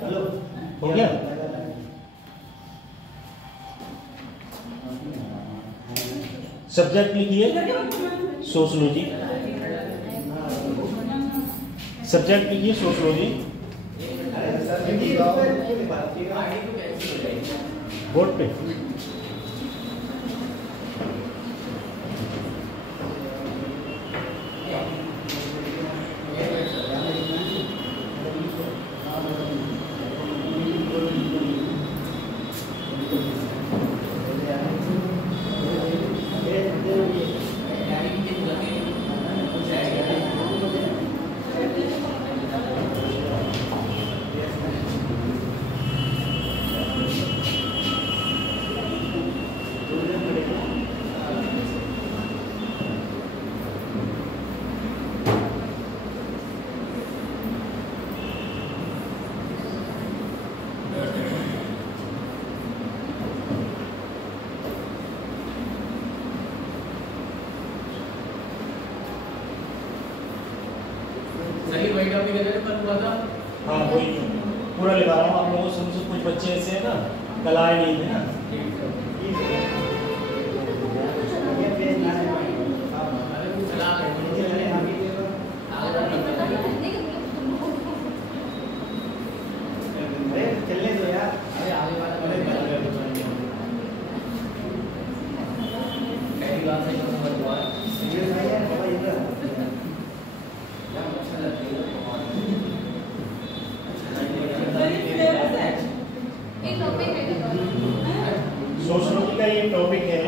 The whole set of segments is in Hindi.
हेलो हो गया? सब्जेक्ट लिखिए सोशियोलॉजी। सब्जेक्ट लिखिए सोशियोलॉजी। बोर्ड पे हाँ वही पूरा लिखा रहा हूँ आप लोगों से। कुछ बच्चे ऐसे हैं ना कल आए नहीं थे ना। चलने दो यार। सोशयोलॉजी का ये टॉपिक है।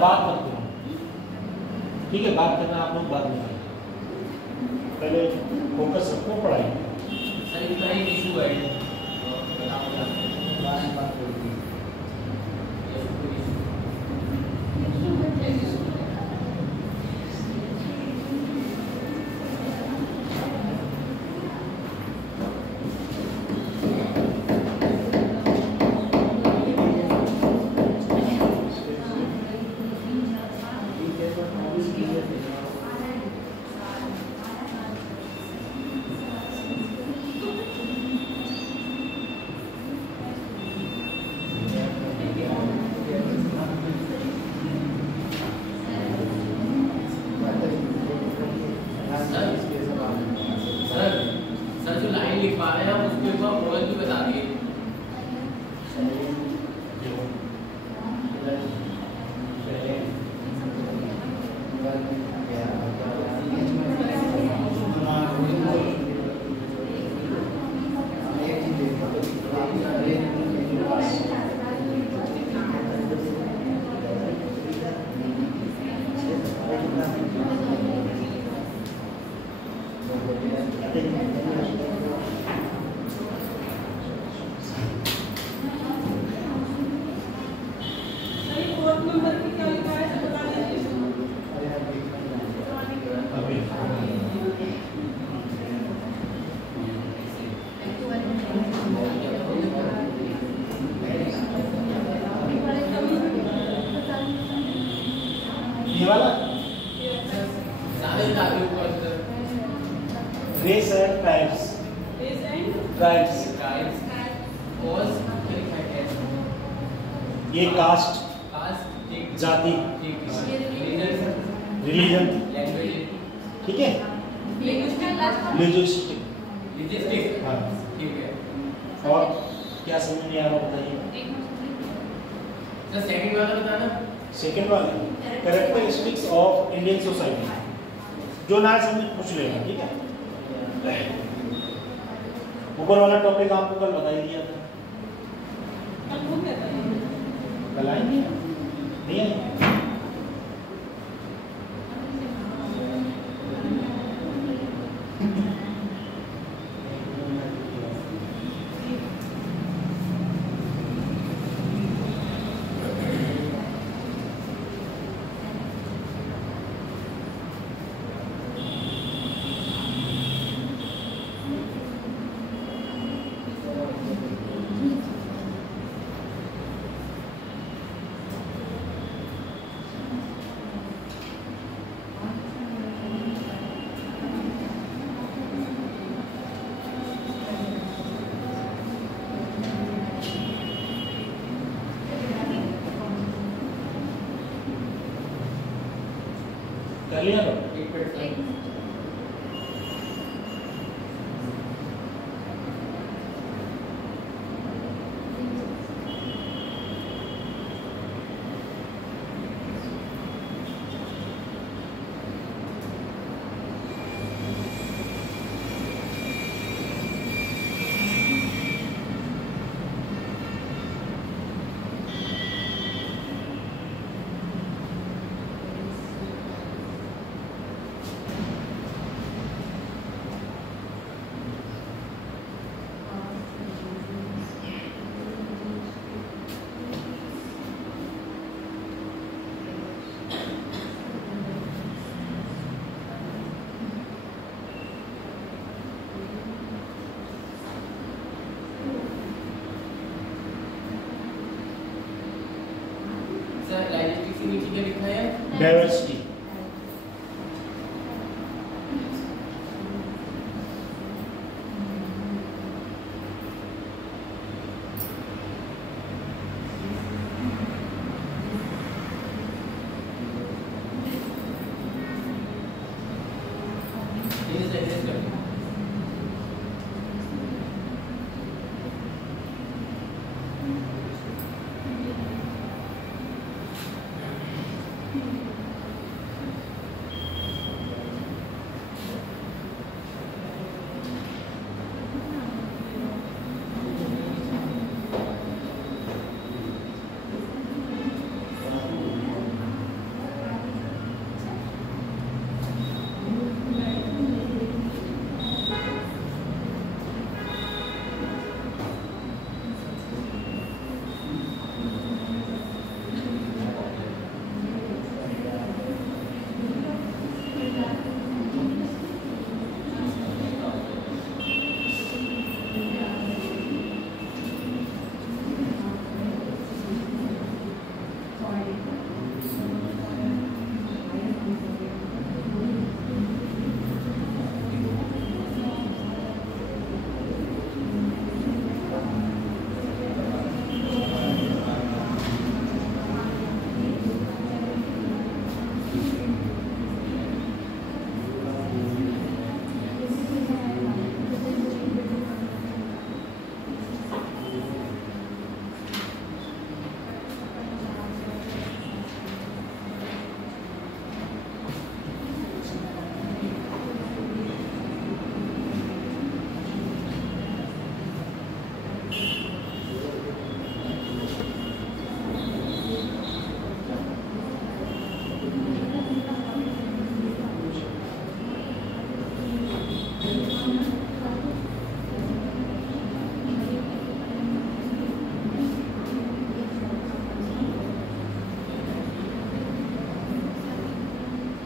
बात मत करो, ठीक है? बात करना आप लोग बात नहीं करें, पहले फोकस रखो पढ़ाई। सर इसका एक इशू है सर जो लाइन लिख पा रहे हैं आप उसके ऊपर मोरल भी बता दिए। ये वाला रेस एंड ट्राइब्स। ये कास्ट जाति रिलीजन, ठीक है? लिंग्विस्टिक, हाँ ठीक है। और क्या समझ नहीं आ रहा बताइए? सर सेकंड वाला बताना। सेकेंड वाला कैरेक्टरिस्टिक्स ऑफ इंडियन सोसाइटी, जो ना समझ पूछ लेगा, ठीक है? ऊपर वाला टॉपिक आपको कल बता ही दिया था। कल आएंगे नहीं आएंगे? लिया तो एक मिनट एक मिनट। सर लाइनेस्टिक से नीचे क्या लिखा है? डाइवर्सिटी। इन्हें से एडजस्ट कर दो।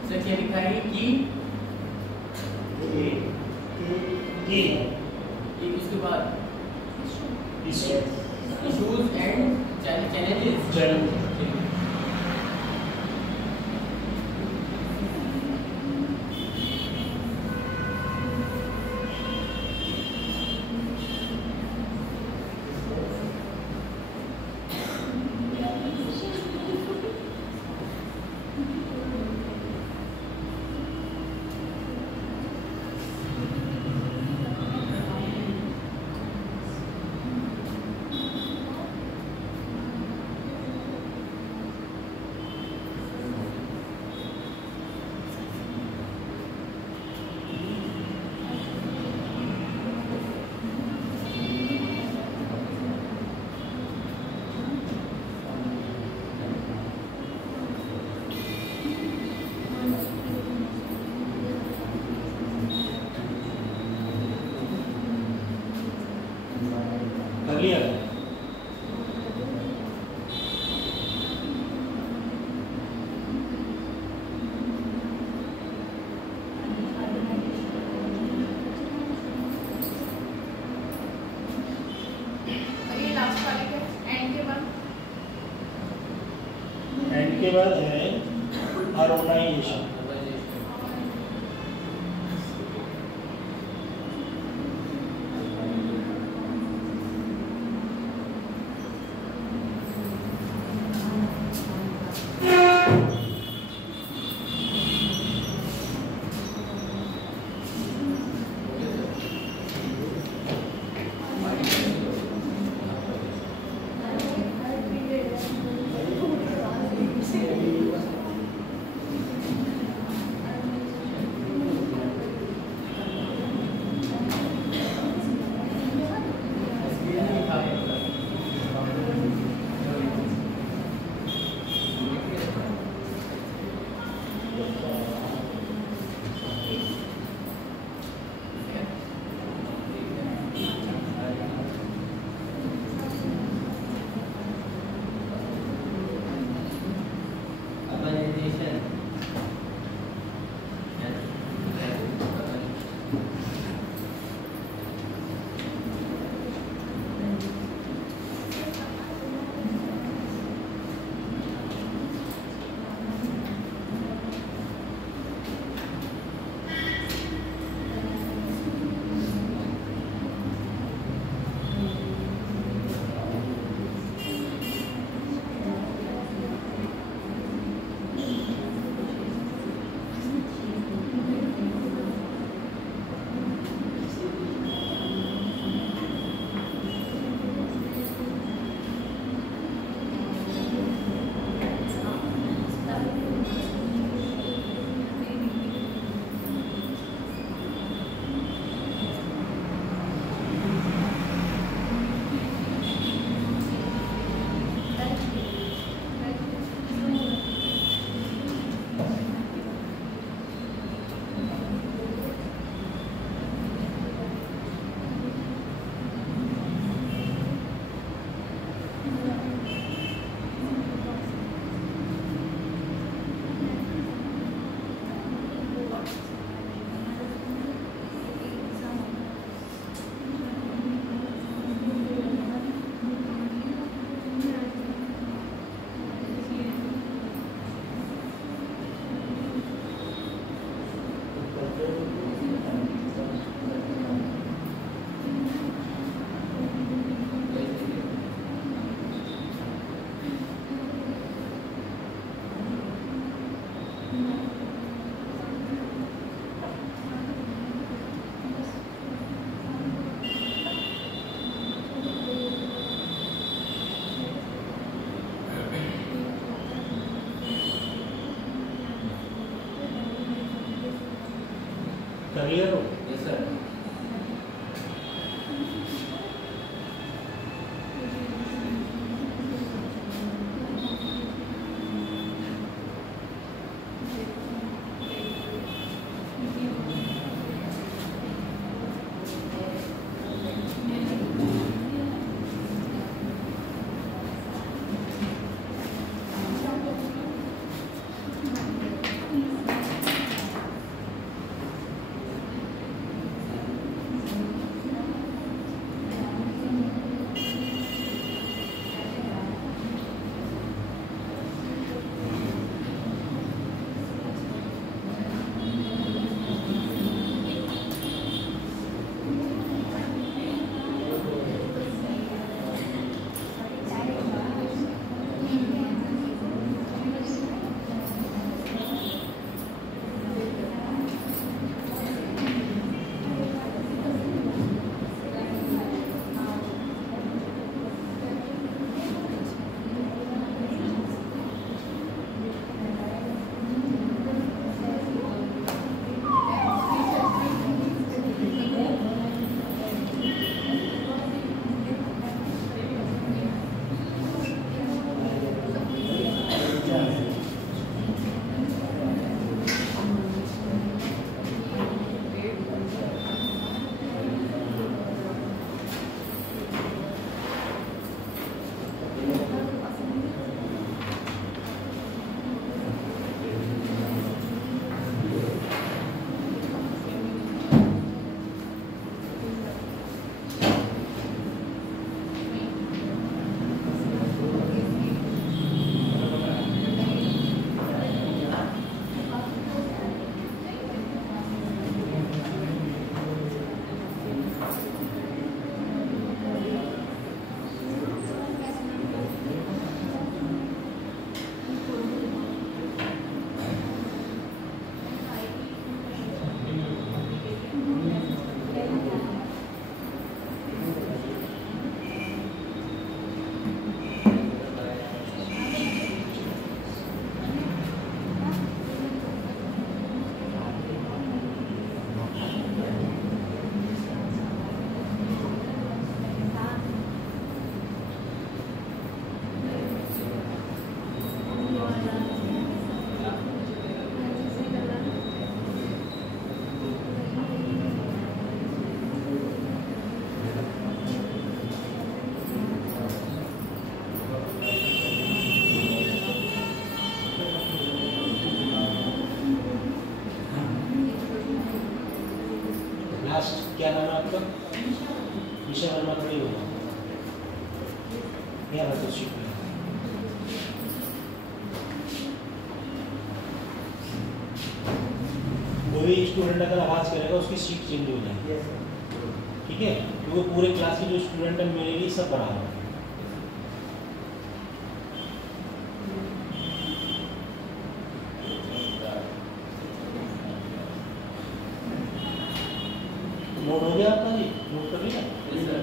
सर क्या लिखा है कि उसके बाद इश्यूज एंड चैलेंजेस। कर लिया और ये लास्ट वाले के एंड के बाद एंड के बाद है अर्बनाइजेशन। करियर हो यस सर लास्ट क्या नाम है आपका? निशा वर्मा खड़ी होगा या तो शीट में कोई स्टूडेंट अगर आवाज करेगा उसकी सीट चेंज हो जाएगी, यस सर। ठीक है? क्योंकि पूरे क्लास के जो स्टूडेंट है मेरे लिए सब बराबर है। नोट हो गया आपका जी? नोट कर लिया? यस सर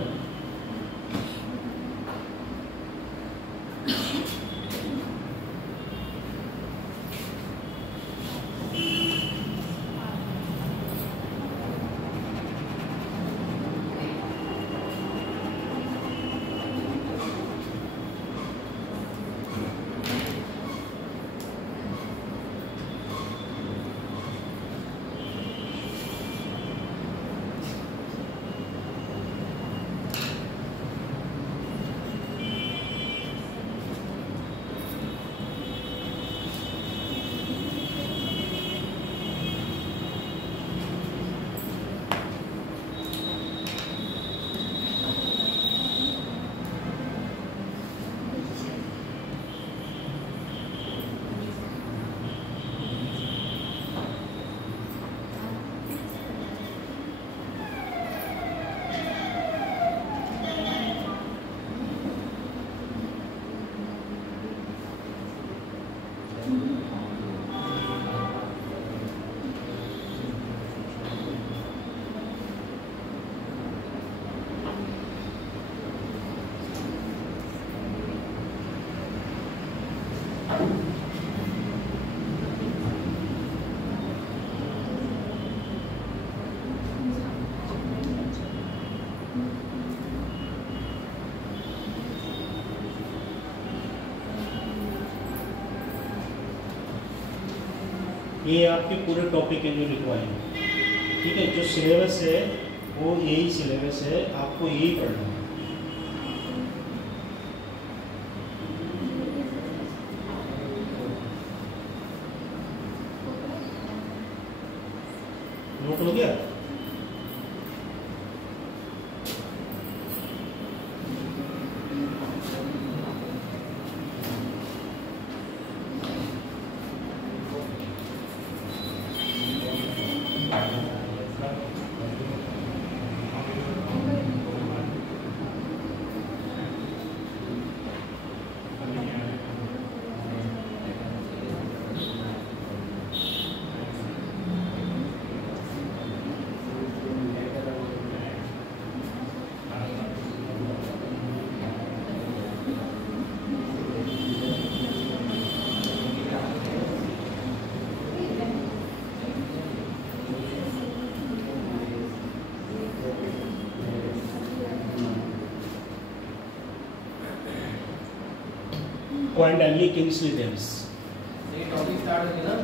ये आपके पूरे टॉपिक के जो लिखवाएंगे, ठीक है। जो सिलेबस है वो यही सिलेबस है, आपको यही पढ़ना है। नोट हो गया? पॉइंट एनली किंग्सली डेविस। ये टॉपिक स्टार्ट हो गया ना?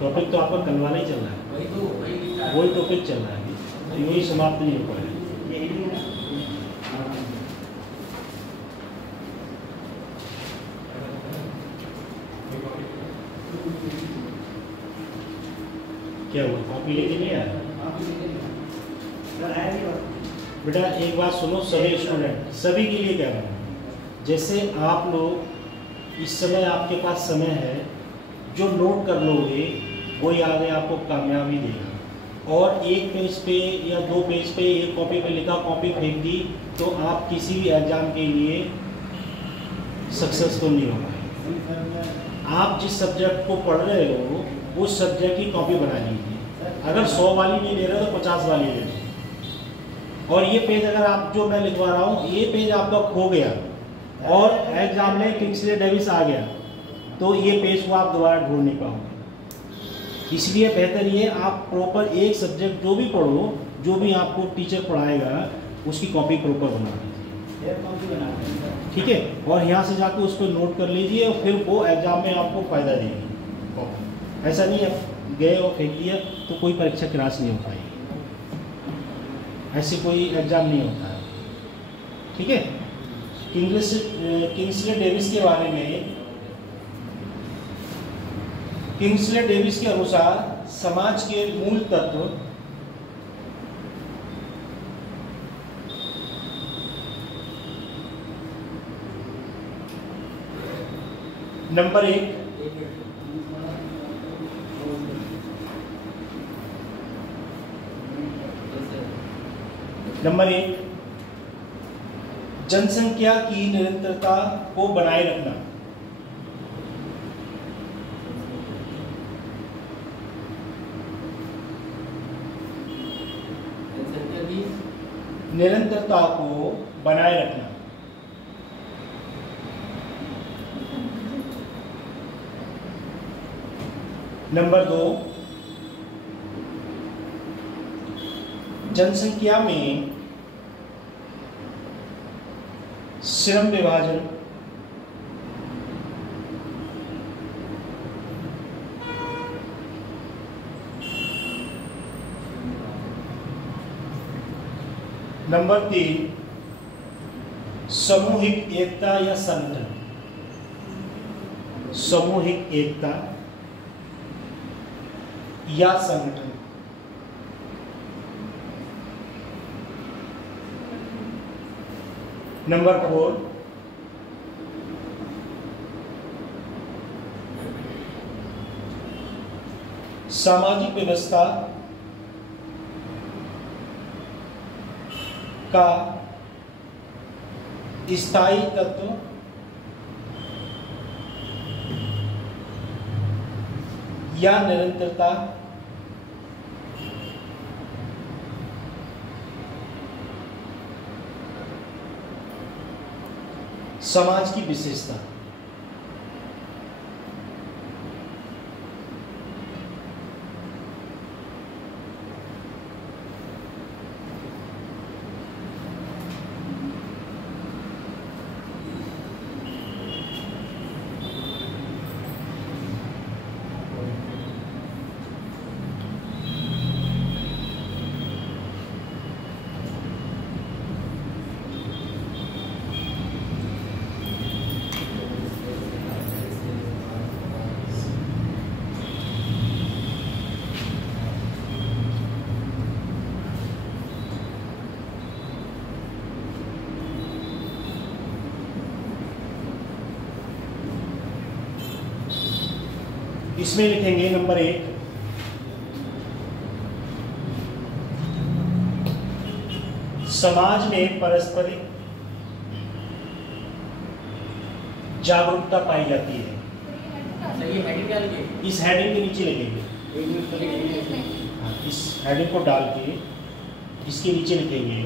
टॉपिक तो आपका कल वाला ही चल रहा है, वही टॉपिक चल रहा है, तो यही समाप्त नहीं हो पाएगा। यही नहीं है। क्या हुआ, कॉपी लेके नहीं आया? सर आया नहीं और बेटा एक बात सुनो, सभी स्टूडेंट, सभी के लिए कह रहा हूँ, जैसे आप लोग इस समय आपके पास समय है, जो नोट कर लोगे वही आगे आपको कामयाबी देगा। और एक पेज पे या दो पेज पे एक कॉपी पे लिखा, कॉपी फेंक दी, तो आप किसी भी एग्जाम के लिए सक्सेसफुल नहीं हो पाएंगे। आप जिस सब्जेक्ट को पढ़ रहे हो उस सब्जेक्ट की कॉपी बना लीजिए। अगर 100 वाली नहीं ले रहे तो 50 वाली ले लो। और ये पेज अगर आप जो मैं लिखवा रहा हूँ, ये पेज आपका खो गया और एग्जाम में किंग्सले डेविस आ गया, तो ये पेज को आप दोबारा ढूंढ नहीं पाओगे। इसलिए बेहतर ये आप प्रॉपर एक सब्जेक्ट जो भी पढ़ो, जो भी आपको टीचर पढ़ाएगा उसकी कॉपी प्रॉपर बना लीजिए, कौन सी बना रहे हैं? ठीक है। और यहाँ से जाकर उसको नोट कर लीजिए और फिर वो एग्जाम में आपको फ़ायदा देगी। ऐसा नहीं है गए और फेंक दिया तो कोई परीक्षा क्रैश नहीं हो पाएगी, ऐसे कोई एग्ज़ाम नहीं होता है, ठीक है। किंग्सले डेविस के बारे में, किंग्सले डेविस के अनुसार समाज के मूल तत्व नंबर 1 जनसंख्या की निरंतरता को बनाए रखना। निरंतरता को बनाए रखना। नंबर 2, जनसंख्या में श्रम विभाजन, नंबर 3, सामूहिक एकता या संगठन, सामूहिक एकता या संगठन। नंबर 4, सामाजिक व्यवस्था का स्थायी तत्व या निरंतरता। समाज की विशेषता। इसमें लिखेंगे नंबर 1, समाज में पारस्परिक जागरूकता पाई जाती है। सही हेडिंग डाल के इस हेडिंग के नीचे लिखेंगे, हाँ, इस हेडिंग को डाल के इसके नीचे लिखेंगे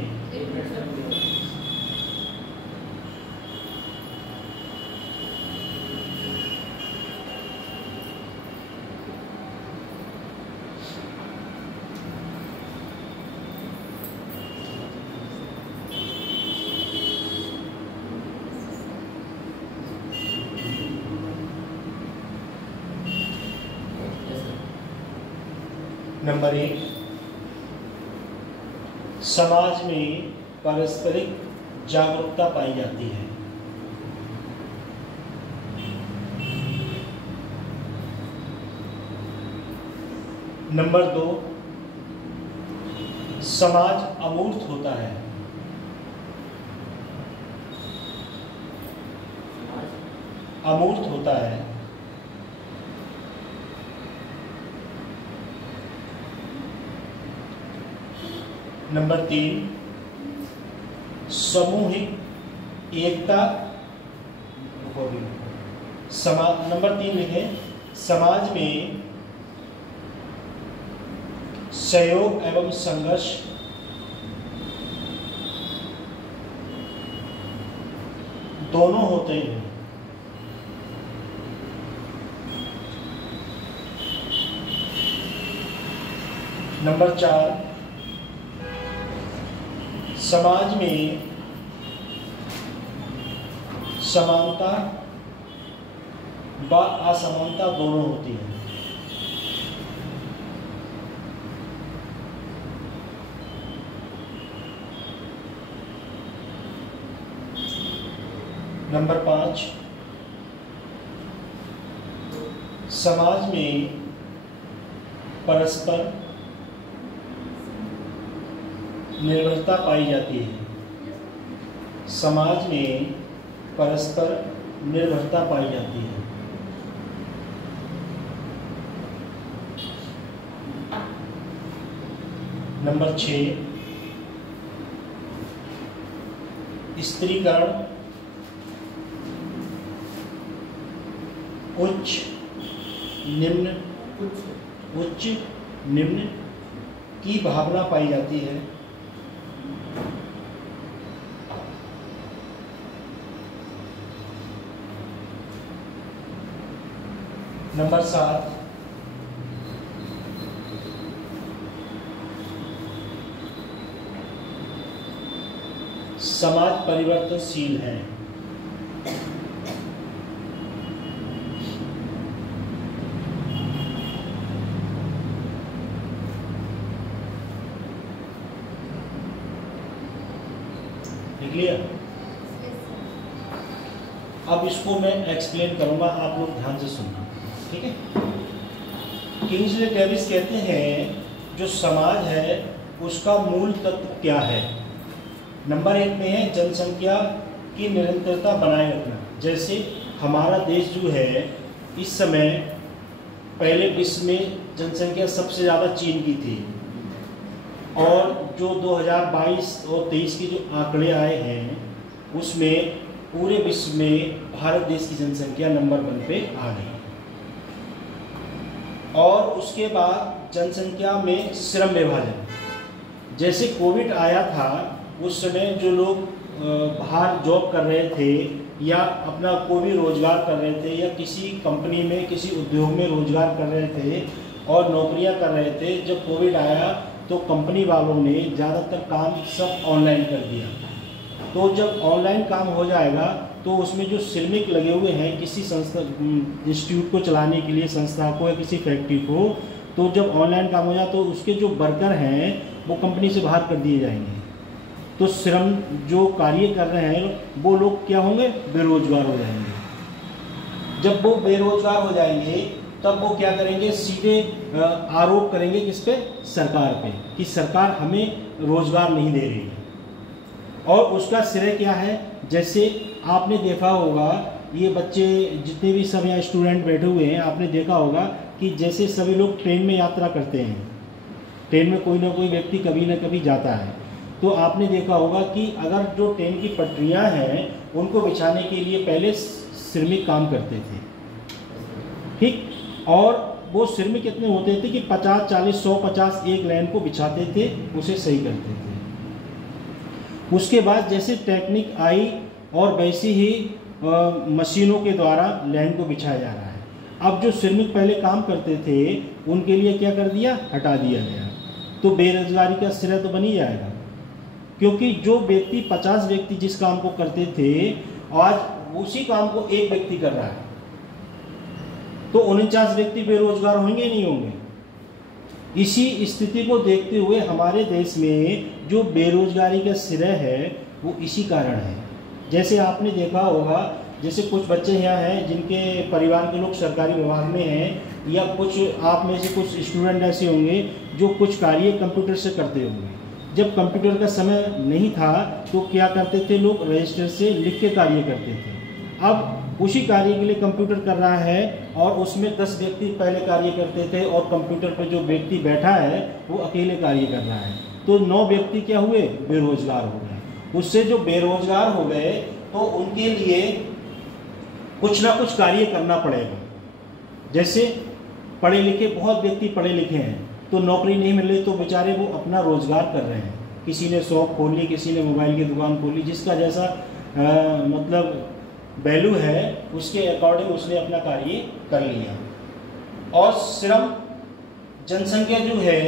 नंबर 1, समाज में पारस्परिक जागरूकता पाई जाती है। नंबर 2, समाज अमूर्त होता है। अमूर्त होता है। नंबर 3, सामूहिक एकता। नंबर 3 लिखें, समाज में सहयोग एवं संघर्ष दोनों होते हैं। नंबर 4, समाज में समानता व असमानता दोनों होती है। नंबर 5, समाज में परस्पर निर्भरता पाई जाती है। समाज में परस्पर निर्भरता पाई जाती है। नंबर 6, स्त्रीकरण उच्च निम्न की भावना पाई जाती है। नंबर 7, समाज परिवर्तनशील है। लिख लिया? अब इसको मैं एक्सप्लेन करूंगा, आप लोग ध्यान से सुनना, ठीक है? किंग्सले डेविस कहते हैं जो समाज है उसका मूल तत्व क्या है। नंबर 1 में है जनसंख्या की निरंतरता बनाए रखना। जैसे हमारा देश जो है इस समय, पहले विश्व में जनसंख्या सबसे ज़्यादा चीन की थी, और जो 2022 और 23 के जो आंकड़े आए हैं उसमें पूरे विश्व में भारत देश की जनसंख्या नंबर 1 पे आ गई। और उसके बाद जनसंख्या में श्रम विभाजन, जैसे कोविड आया था उस समय जो लोग बाहर जॉब कर रहे थे या अपना कोई भी रोजगार कर रहे थे या किसी कंपनी में किसी उद्योग में रोजगार कर रहे थे और नौकरियां कर रहे थे, जब कोविड आया तो कंपनी वालों ने ज़्यादातर काम सब ऑनलाइन कर दिया। तो जब ऑनलाइन काम हो जाएगा तो उसमें जो श्रमिक लगे हुए हैं किसी संस्था इंस्टीट्यूट को चलाने के लिए, संस्था को या किसी फैक्ट्री को, तो जब ऑनलाइन काम हो जाए तो उसके जो वर्कर हैं वो कंपनी से बाहर कर दिए जाएंगे। तो श्रम जो कार्य कर रहे हैं वो लोग क्या होंगे, बेरोजगार हो जाएंगे। जब वो बेरोजगार हो जाएंगे तब वो क्या करेंगे, सीधे आरोप करेंगे किस पे, सरकार पे, कि सरकार हमें रोजगार नहीं दे रही है। और उसका श्रेय क्या है, जैसे आपने देखा होगा ये बच्चे जितने भी सब यहाँ स्टूडेंट बैठे हुए हैं, आपने देखा होगा कि जैसे सभी लोग ट्रेन में यात्रा करते हैं, ट्रेन में कोई ना कोई व्यक्ति कभी ना कभी जाता है, तो आपने देखा होगा कि अगर जो ट्रेन की पटरियाँ हैं उनको बिछाने के लिए पहले श्रमिक काम करते थे, ठीक। और वो श्रमिक कितने होते थे कि 50, 40, 100, 50 एक लाइन को बिछाते थे, उसे सही करते थे। उसके बाद जैसे टेक्निक आई और वैसी ही मशीनों के द्वारा लाइन को बिछाया जा रहा है। अब जो श्रमिक पहले काम करते थे उनके लिए क्या कर दिया, हटा दिया गया, तो बेरोजगारी का सिरा तो बन ही जाएगा, क्योंकि जो व्यक्ति 50 व्यक्ति जिस काम को करते थे आज उसी काम को एक व्यक्ति कर रहा है, तो 49 व्यक्ति बेरोजगार होंगे नहीं होंगे। इसी स्थिति को देखते हुए हमारे देश में जो बेरोजगारी का सिरा है वो इसी कारण है। जैसे आपने देखा होगा, जैसे कुछ बच्चे यहाँ हैं जिनके परिवार के लोग सरकारी विभाग में हैं, या कुछ आप में से कुछ स्टूडेंट ऐसे होंगे जो कुछ कार्य कंप्यूटर से करते होंगे। जब कंप्यूटर का समय नहीं था तो क्या करते थे, लोग रजिस्टर से लिख के कार्य करते थे। अब उसी कार्य के लिए कंप्यूटर कर रहा है और उसमें 10 व्यक्ति पहले कार्य करते थे और कंप्यूटर पर जो व्यक्ति बैठा है वो अकेले कार्य कर रहा है, तो 9 व्यक्ति क्या हुए, बेरोजगार हो गए। उससे जो बेरोजगार हो गए तो उनके लिए कुछ ना कुछ कार्य करना पड़ेगा। जैसे पढ़े लिखे बहुत व्यक्ति पढ़े लिखे हैं तो नौकरी नहीं मिल रही, तो बेचारे वो अपना रोजगार कर रहे हैं। किसी ने शॉप खोल ली, किसी ने मोबाइल की दुकान खोल ली, जिसका जैसा मतलब वैल्यू है उसके अकॉर्डिंग उसने अपना कार्य कर लिया। और श्रम जनसंख्या जो है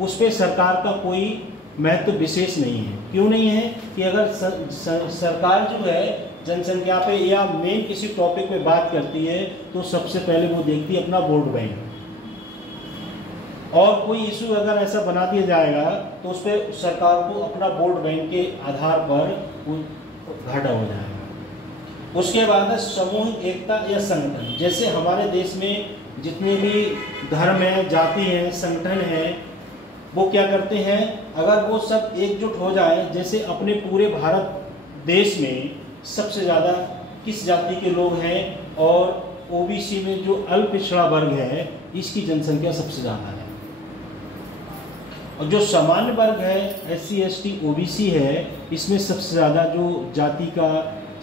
उस पर सरकार का कोई महत्व विशेष नहीं है। क्यों नहीं है कि अगर सरकार जो है जनसंख्या पे या मेन किसी टॉपिक पे बात करती है तो सबसे पहले वो देखती है अपना वोट बैंक, और कोई इशू अगर ऐसा बना दिया जाएगा तो उस पर सरकार को अपना वोट बैंक के आधार पर घाटा हो जाएगा। उसके बाद है सामूहिक एकता या संगठन। जैसे हमारे देश में जितने भी धर्म हैं, जाति हैं, संगठन हैं, वो क्या करते हैं, अगर वो सब एकजुट हो जाए, जैसे अपने पूरे भारत देश में सबसे ज़्यादा किस जाति के लोग हैं, और ओबीसी में जो अल्प पिछड़ा वर्ग है इसकी जनसंख्या सबसे ज़्यादा है, और जो सामान्य वर्ग है SC ST OBC है, इसमें सबसे ज़्यादा जो जाति का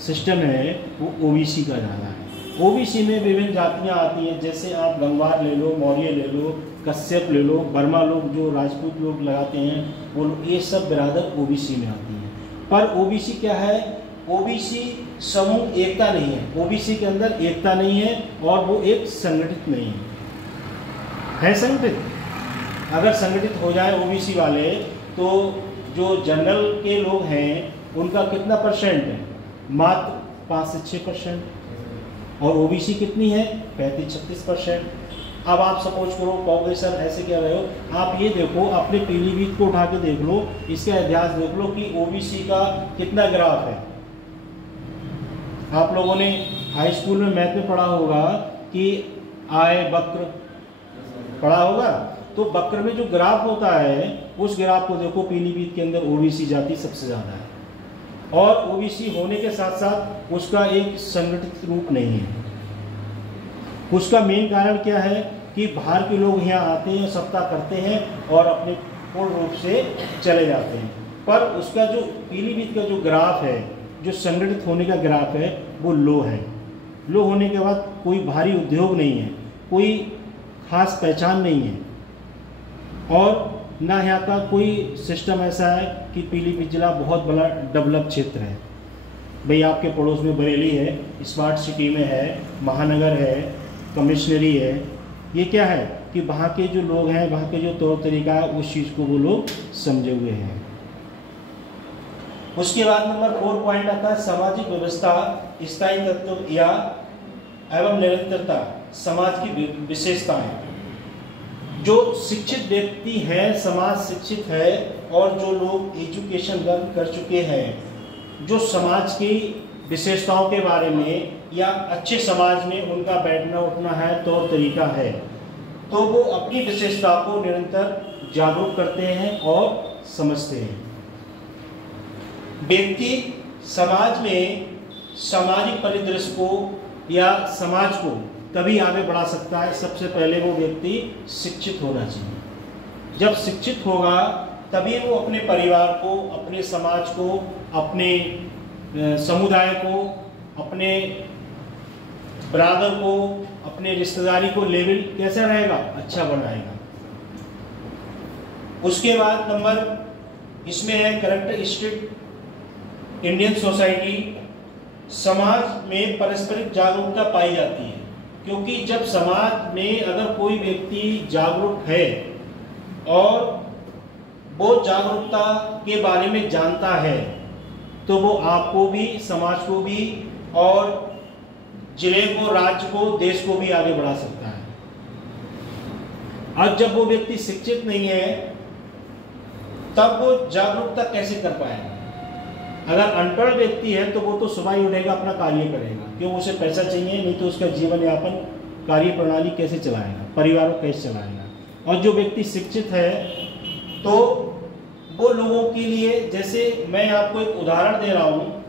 सिस्टम है वो OBC का ज़्यादा है। OBC में विभिन्न जातियाँ आती हैं, जैसे आप गंगवार ले लो, मौर्य ले लो, कश्यप ले लो, वर्मा लोग जो राजपूत लोग लगाते हैं वो, ये सब बिरादर OBC में आती हैं। पर OBC क्या है, OBC समूह एकता नहीं है, OBC के अंदर एकता नहीं है और वो एक संगठित नहीं है संगठित। अगर संगठित हो जाए OBC वाले तो जो जनरल के लोग हैं उनका कितना परसेंट है, मात्र 5 से 6%, और OBC कितनी है 35-36%। अब आप सपोज करो कहोगे सर ऐसे क्या रहे हो, आप ये देखो अपने पीलीभीत को उठा के देख लो, इसका इतिहास देख लो कि OBC का कितना ग्राफ है। आप लोगों ने हाई स्कूल में मैथ में पढ़ा होगा कि आय वक्र पढ़ा होगा, तो वक्र में जो ग्राफ होता है उस ग्राफ को देखो, पीलीभीत के अंदर OBC जाति सबसे ज़्यादा है, और OBC होने के साथ साथ उसका एक संगठित रूप नहीं है। उसका मेन कारण क्या है कि बाहर के लोग यहाँ आते हैं, सप्ताह करते हैं और अपने पूर्ण रूप से चले जाते हैं। पर उसका जो पीलीभीत का जो ग्राफ है, जो संगठित होने का ग्राफ है, वो लो है। लो होने के बाद कोई भारी उद्योग नहीं है, कोई खास पहचान नहीं है, और ना यहाँ का कोई सिस्टम ऐसा है कि पीलीभीत जिला बहुत बड़ा डेवलप क्षेत्र है। भाई आपके पड़ोस में बरेली है, स्मार्ट सिटी में है, महानगर है, कमिश्नरी है। ये क्या है कि वहाँ के जो लोग हैं, वहाँ के जो तौर तरीका है, उस चीज़ को वो लोग समझे हुए हैं। उसके बाद नंबर 4 पॉइंट आता है सामाजिक व्यवस्था, स्थायी तत्व या एवं निरंतरता, समाज की विशेषताएं। जो शिक्षित व्यक्ति है, समाज शिक्षित है, और जो लोग एजुकेशन लर्न कर चुके हैं, जो समाज की विशेषताओं के बारे में या अच्छे समाज में उनका बैठना उठना है, तौर तरीका है, तो वो अपनी विशेषता को निरंतर जागरूक करते हैं और समझते हैं। व्यक्ति समाज में सामाजिक परिदृश्य को या समाज को तभी आगे बढ़ा सकता है, सबसे पहले वो व्यक्ति शिक्षित होना चाहिए। जब शिक्षित होगा तभी वो अपने परिवार को, अपने समाज को, अपने समुदाय को, अपने ब्रादर को, अपने रिश्तेदारी को लेवल कैसा रहेगा, अच्छा बनाएगा। उसके बाद नंबर इसमें है करैक्टरिस्टिक इंडियन सोसाइटी। समाज में पारस्परिक जागरूकता पाई जाती है, क्योंकि जब समाज में अगर कोई व्यक्ति जागरूक है और वो जागरूकता के बारे में जानता है तो वो आपको भी, समाज को भी और जिले को, राज्य को, देश को भी आगे बढ़ा सकता है। अब जब वो व्यक्ति शिक्षित नहीं है तब वो जागरूकता कैसे कर पाएगा? अगर अनपढ़ व्यक्ति है तो वो तो सुबह ही उठेगा, अपना कार्य करेगा, क्यों, उसे पैसा चाहिए, नहीं तो उसका जीवन यापन, कार्य प्रणाली कैसे चलाएगा, परिवार को कैसे चलाएगा। और जो व्यक्ति शिक्षित है तो वो लोगों के लिए, जैसे मैं आपको एक उदाहरण दे रहा हूँ,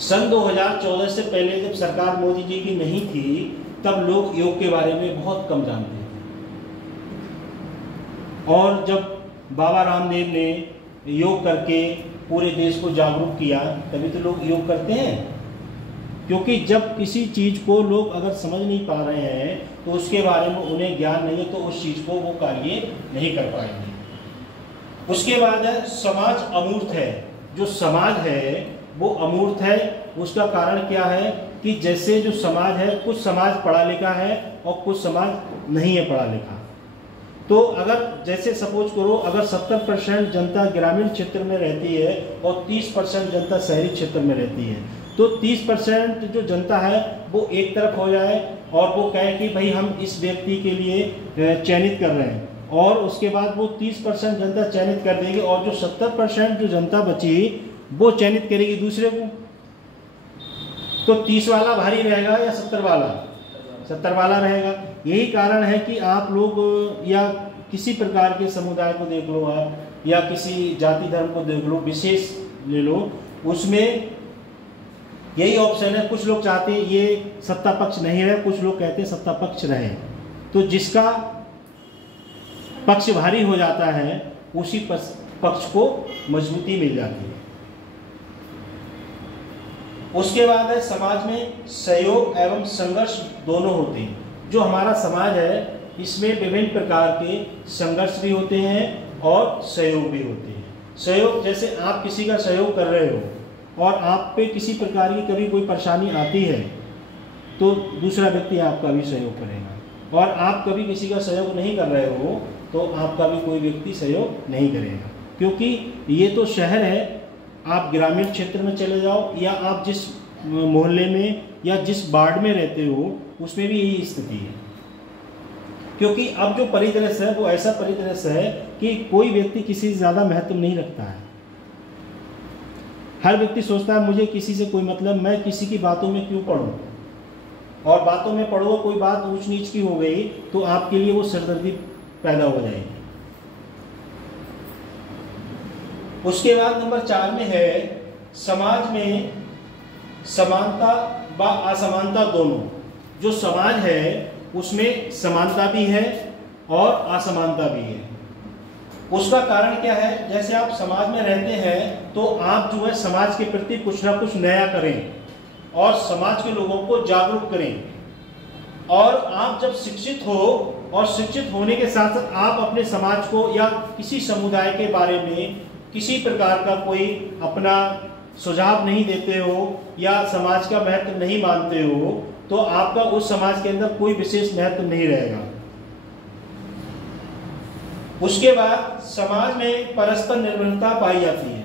सन 2014 से पहले जब सरकार मोदी जी की नहीं थी तब लोग योग के बारे में बहुत कम जानते थे, और जब बाबा रामदेव ने योग करके पूरे देश को जागरूक किया तभी तो लोग योग करते हैं। क्योंकि जब किसी चीज़ को लोग अगर समझ नहीं पा रहे हैं तो उसके बारे में उन्हें ज्ञान नहीं है तो उस चीज़ को वो कार्य नहीं कर पाएंगे। उसके बाद है समाज अमूर्त है। जो समाज है वो अमूर्त है। उसका कारण क्या है कि जैसे जो समाज है, कुछ समाज पढ़ा लिखा है और कुछ समाज नहीं है पढ़ा लिखा। तो अगर जैसे सपोज करो, अगर 70% जनता ग्रामीण क्षेत्र में रहती है और 30% जनता शहरी क्षेत्र में रहती है, तो 30% जो जनता है वो एक तरफ हो जाए और वो कहे कि भाई हम इस व्यक्ति के लिए चयनित कर रहे हैं, और उसके बाद वो 30% जनता चयनित कर देगी और जो 70% जो जनता बची वो चयनित करेगी दूसरे को। तो 30 वाला भारी रहेगा या 70 वाला? 70 वाला रहेगा। यही कारण है कि आप लोग या किसी प्रकार के समुदाय को देख लो आप, या किसी जाति धर्म को देख लो, विशेष ले लो, उसमें यही ऑप्शन है। कुछ लोग चाहते हैं ये सत्ता पक्ष नहीं रहे, कुछ लोग कहते हैं सत्ता पक्ष रहे। तो जिसका पक्ष भारी हो जाता है उसी पक्ष को मजबूती मिल जाती है। उसके बाद है समाज में सहयोग एवं संघर्ष दोनों होते हैं। जो हमारा समाज है इसमें विभिन्न प्रकार के संघर्ष भी होते हैं और सहयोग भी होते हैं। सहयोग, जैसे आप किसी का सहयोग कर रहे हो और आप पे किसी प्रकार की कभी कोई परेशानी आती है तो दूसरा व्यक्ति आपका भी सहयोग करेगा, और आप कभी किसी का सहयोग नहीं कर रहे हो तो आपका भी कोई व्यक्ति सहयोग नहीं करेगा। क्योंकि ये तो शहर है, आप ग्रामीण क्षेत्र में चले जाओ या आप जिस मोहल्ले में या जिस वार्ड में रहते हो उसमें भी यही स्थिति है। क्योंकि अब जो परिदृश्य है वो ऐसा परिदृश्य है कि कोई व्यक्ति किसी से ज़्यादा महत्व नहीं रखता है। हर व्यक्ति सोचता है मुझे किसी से कोई मतलब, मैं किसी की बातों में क्यों पढ़ूं, और बातों में पढ़ो, कोई बात ऊंच नीच की हो गई तो आपके लिए वो सिरदर्दी पैदा हो जाएगी। उसके बाद नंबर 4 में है समाज में समानता व असमानता दोनों। जो समाज है उसमें समानता भी है और असमानता भी है। उसका कारण क्या है? जैसे आप समाज में रहते हैं तो आप जो है समाज के प्रति कुछ ना कुछ नया करें और समाज के लोगों को जागरूक करें। और आप जब शिक्षित हो और शिक्षित होने के साथ साथ आप अपने समाज को या किसी समुदाय के बारे में किसी प्रकार का कोई अपना सुझाव नहीं देते हो या समाज का महत्व नहीं मानते हो तो आपका उस समाज के अंदर कोई विशेष महत्व नहीं रहेगा। उसके बाद समाज में परस्पर निर्भरता पाई जाती है।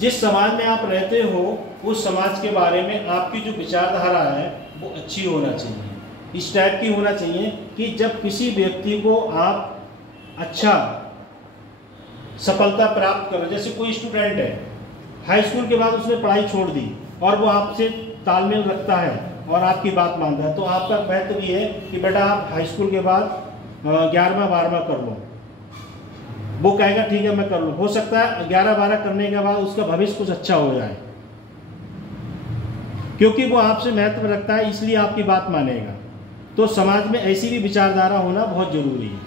जिस समाज में आप रहते हो उस समाज के बारे में आपकी जो विचारधारा है वो अच्छी होना चाहिए, इस टाइप की होना चाहिए कि जब किसी व्यक्ति को आप अच्छा सफलता प्राप्त करो। जैसे कोई स्टूडेंट है, हाई स्कूल के बाद उसने पढ़ाई छोड़ दी और वो आपसे तालमेल रखता है और आपकी बात मानता है, तो आपका महत्व ये है कि बेटा आप हाई स्कूल के बाद 11वां 12वां कर लो। वो कहेगा ठीक है मैं कर लूँ। हो सकता है 11-12 करने के बाद उसका भविष्य कुछ अच्छा हो जाए, क्योंकि वो आपसे महत्व रखता है, इसलिए आपकी बात मानेगा। तो समाज में ऐसी भी विचारधारा होना बहुत जरूरी है,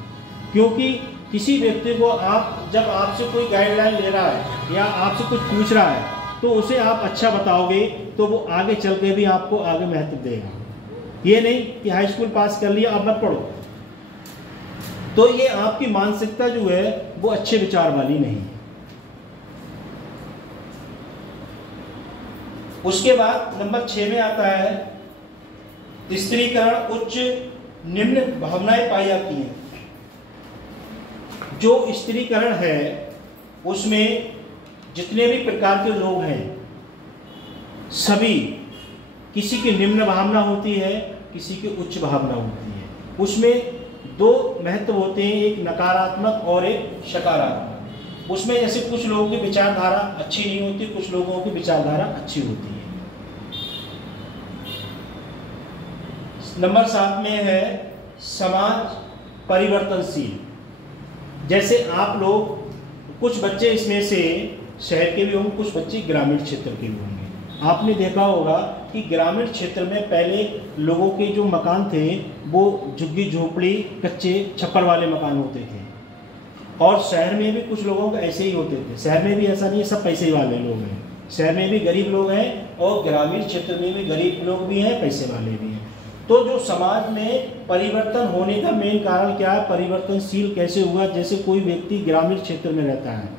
क्योंकि किसी व्यक्ति को आप जब आपसे कोई गाइडलाइन ले रहा है या आपसे कुछ पूछ रहा है तो उसे आप अच्छा बताओगे तो वो आगे चल के भी आपको आगे महत्व देगा। ये नहीं कि हाई स्कूल पास कर लिया अब मत पढ़ो, तो ये आपकी मानसिकता जो है वो अच्छे विचार वाली नहीं है। उसके बाद नंबर 6 में आता है स्त्रीकरण, उच्च निम्न भावनाएं पाई जाती हैं। जो स्त्रीकरण है उसमें जितने भी प्रकार के लोग हैं सभी, किसी की निम्न भावना होती है, किसी की उच्च भावना होती है। उसमें दो महत्व होते हैं, एक नकारात्मक और एक सकारात्मक। उसमें जैसे कुछ लोगों की विचारधारा अच्छी नहीं होती, कुछ लोगों की विचारधारा अच्छी होती है। नंबर 7 में है समाज परिवर्तनशील। जैसे आप लोग, कुछ बच्चे इसमें से शहर के भी होंगे, कुछ बच्चे ग्रामीण क्षेत्र के भी होंगे। आपने देखा होगा कि ग्रामीण क्षेत्र में पहले लोगों के जो मकान थे वो झुग्गी झोपड़ी कच्चे छप्पर वाले मकान होते थे, और शहर में भी कुछ लोगों के ऐसे ही होते थे। शहर में भी ऐसा नहीं है सब पैसे वाले लोग हैं, शहर में भी गरीब लोग हैं और ग्रामीण क्षेत्र में भी गरीब लोग भी हैं, पैसे वाले भी हैं। तो जो समाज में परिवर्तन होने का मेन कारण क्या है, परिवर्तनशील कैसे हुआ? जैसे कोई व्यक्ति ग्रामीण क्षेत्र में रहता है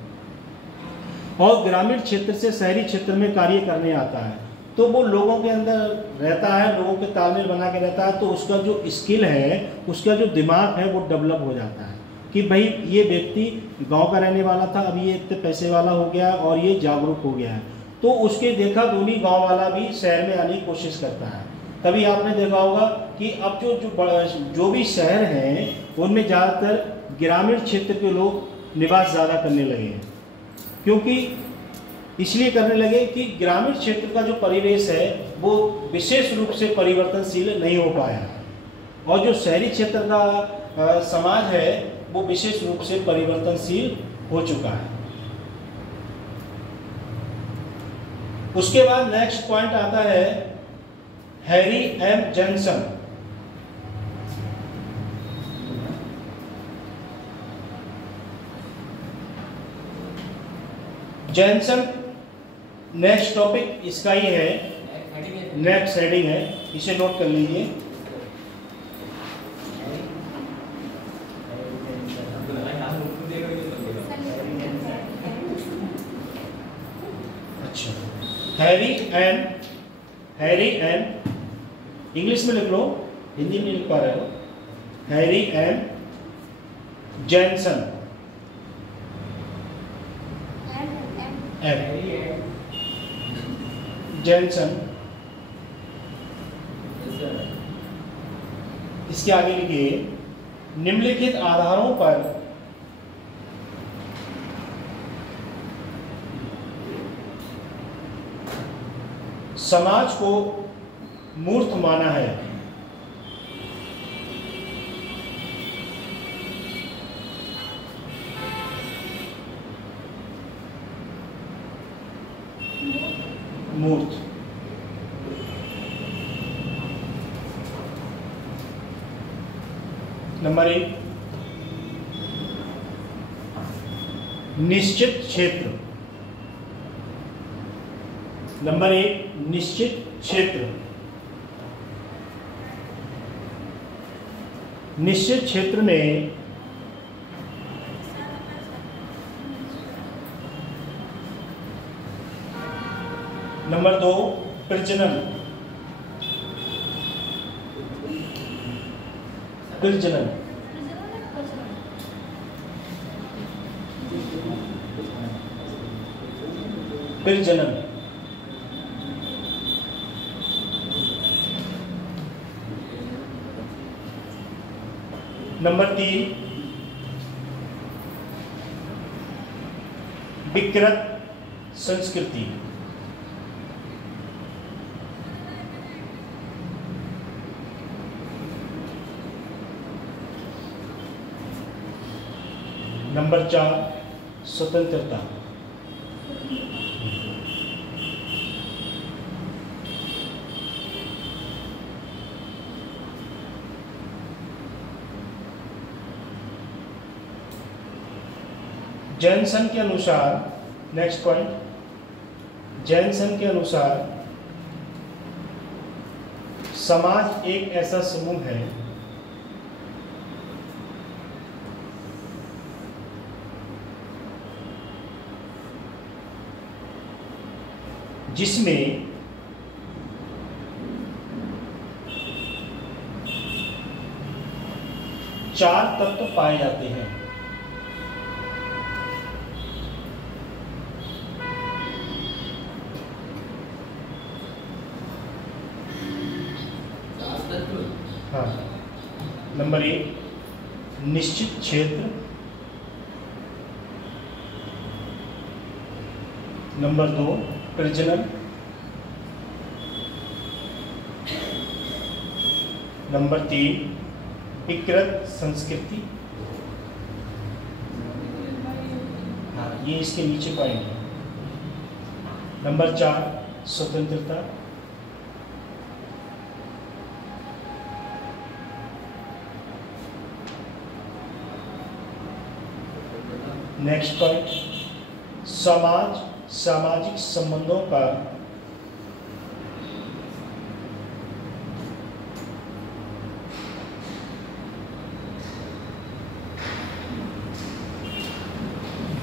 और ग्रामीण क्षेत्र से शहरी क्षेत्र में कार्य करने आता है, तो वो लोगों के अंदर रहता है, लोगों के तालमेल बना के रहता है, तो उसका जो स्किल है, उसका जो दिमाग है वो डेवलप हो जाता है कि भाई ये व्यक्ति गांव का रहने वाला था, अब ये इतने पैसे वाला हो गया और ये जागरूक हो गया है। तो उसके देखा दोनों गाँव वाला भी शहर में आने की कोशिश करता है। तभी आपने देखा होगा कि अब जो भी शहर हैं उनमें ज़्यादातर ग्रामीण क्षेत्र के लोग निवास ज़्यादा करने लगे हैं, क्योंकि इसलिए करने लगे कि ग्रामीण क्षेत्र का जो परिवेश है वो विशेष रूप से परिवर्तनशील नहीं हो पाया है, और जो शहरी क्षेत्र का समाज है वो विशेष रूप से परिवर्तनशील हो चुका है। उसके बाद नेक्स्ट पॉइंट आता है Harry M Johnson. Johnson next topic इसका ही है, नेक्स्ट हेडिंग है, इसे नोट कर लीजिए। अच्छा, हैरी एम इंग्लिश में लिख लो, हिंदी में लिख पा रहे हो। हैरी एम जॉनसन, जॉनसन, इसके आगे लिखिए निम्नलिखित आधारों पर समाज को मूर्ख माना है। मूर्ख, नंबर 1 निश्चित क्षेत्र। नंबर 1 निश्चित क्षेत्र। निश्चित क्षेत्र में नंबर 2 प्रजनन। प्रजनन प्रजनन। नंबर 3 विकृत संस्कृति। नंबर 4 स्वतंत्रता। जैनसन के अनुसार, नेक्स्ट पॉइंट, जैनसन के अनुसार समाज एक ऐसा समूह है जिसमें चार तत्व पाए जाते हैं। हाँ, नंबर 1 निश्चित क्षेत्र, नंबर 2 प्रजनन, नंबर 3 विकृत संस्कृति, हाँ ये इसके नीचे पॉइंट है, नंबर 4 स्वतंत्रता, नेक्स्ट पॉइंट सामाजिक संबंधों का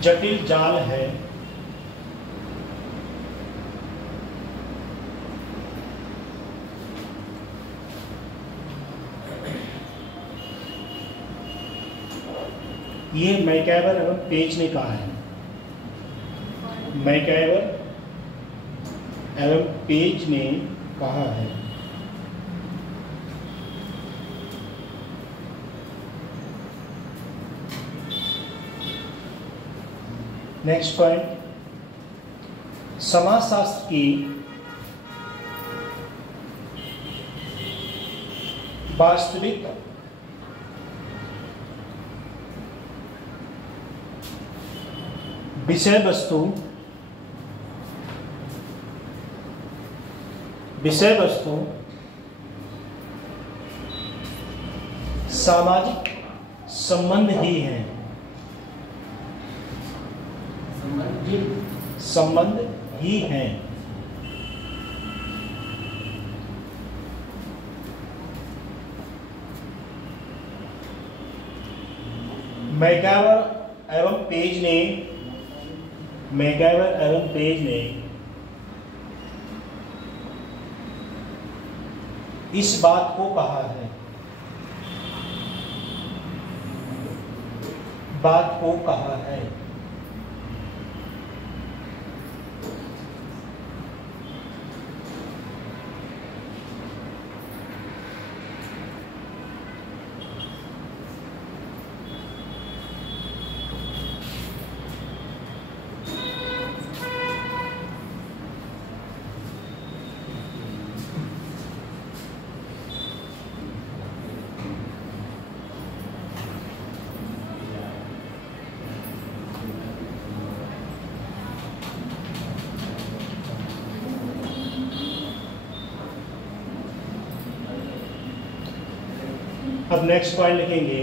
जटिल जाल है। ये मैकैवर एवं पेज ने कहा है, मैकैवर एवं पेज ने कहा है। नेक्स्ट पॉइंट समाजशास्त्र की वास्तविक विषय वस्तु सामाजिक संबंध ही है, संबंध ही है। मैकैवर एवं पेज ने इस बात को कहा है, अब नेक्स्ट पॉइंट लिखेंगे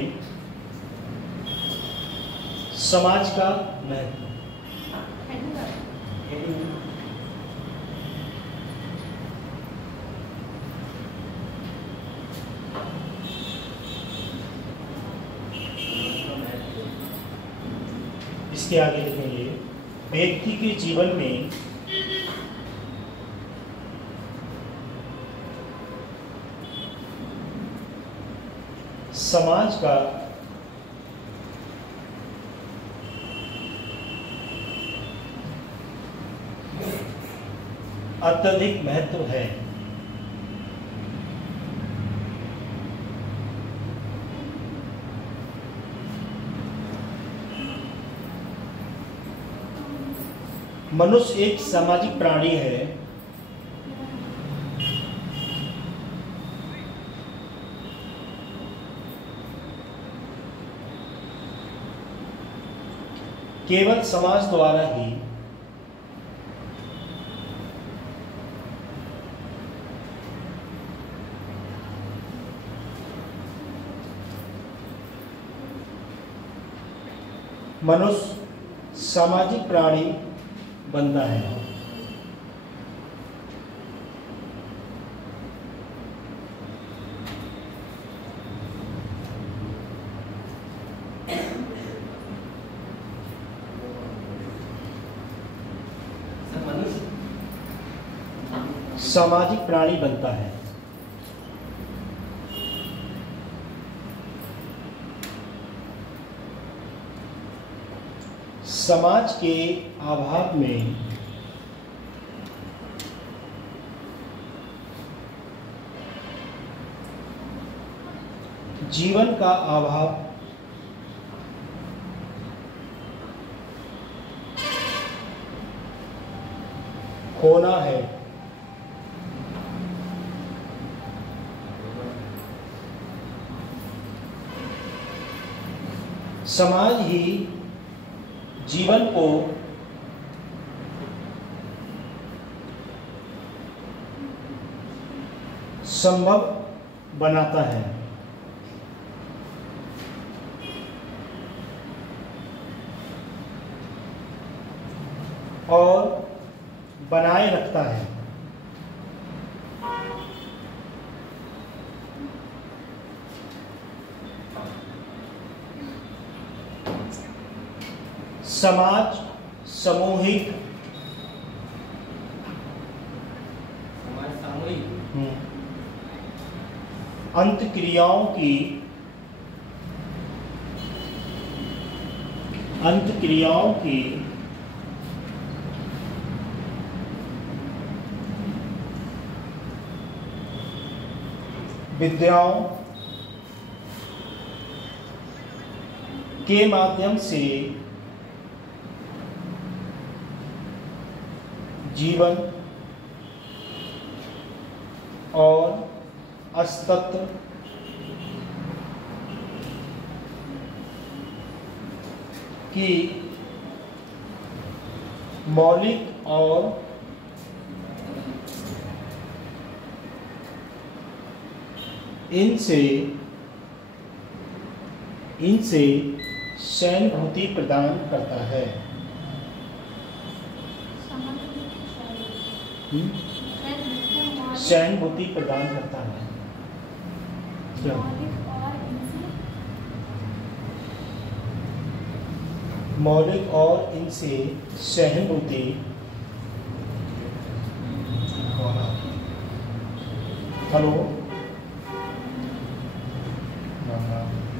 समाज का महत्व। इसके आगे लिखेंगे व्यक्ति के जीवन में समाज का अत्यधिक महत्व है। मनुष्य एक सामाजिक प्राणी है। केवल समाज द्वारा ही मनुष्य सामाजिक प्राणी बनता है। सामाजिक प्राणी बनता है। समाज के अभाव में जीवन का अभाव होना है। समाज ही जीवन को संभव बनाता है और बनाए रखता है। समाज सामूहिक अंतक्रियाओं की विद्याओं के माध्यम से जीवन और अस्तित्व की मौलिक और इनसे सहानुभूति प्रदान करता है। सहानुभूति प्रदान करता है। क्या मौलिक और इनसे सहानुभूति हेलो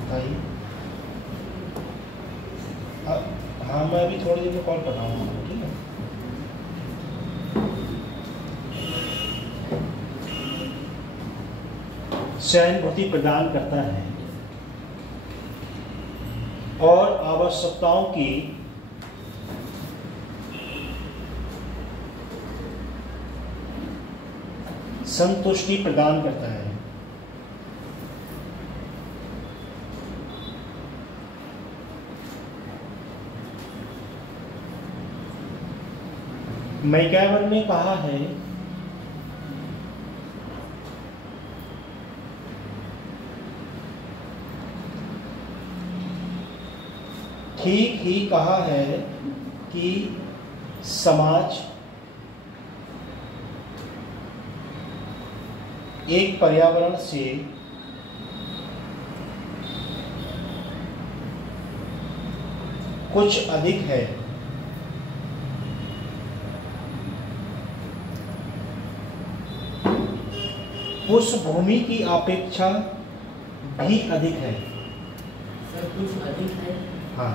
बताइए। हाँ मैं अभी थोड़ी देर में कॉल कर रहा हूँ आपको, ठीक है। सहानुभूति प्रदान करता है और आवश्यकताओं की संतुष्टि प्रदान करता है। मैकैवर ने कहा है ठीक ही कहा है कि समाज एक पर्यावरण से कुछ अधिक है। उस भूमि की अपेक्षा भी अधिक है। सर कुछ अधिक है। हाँ,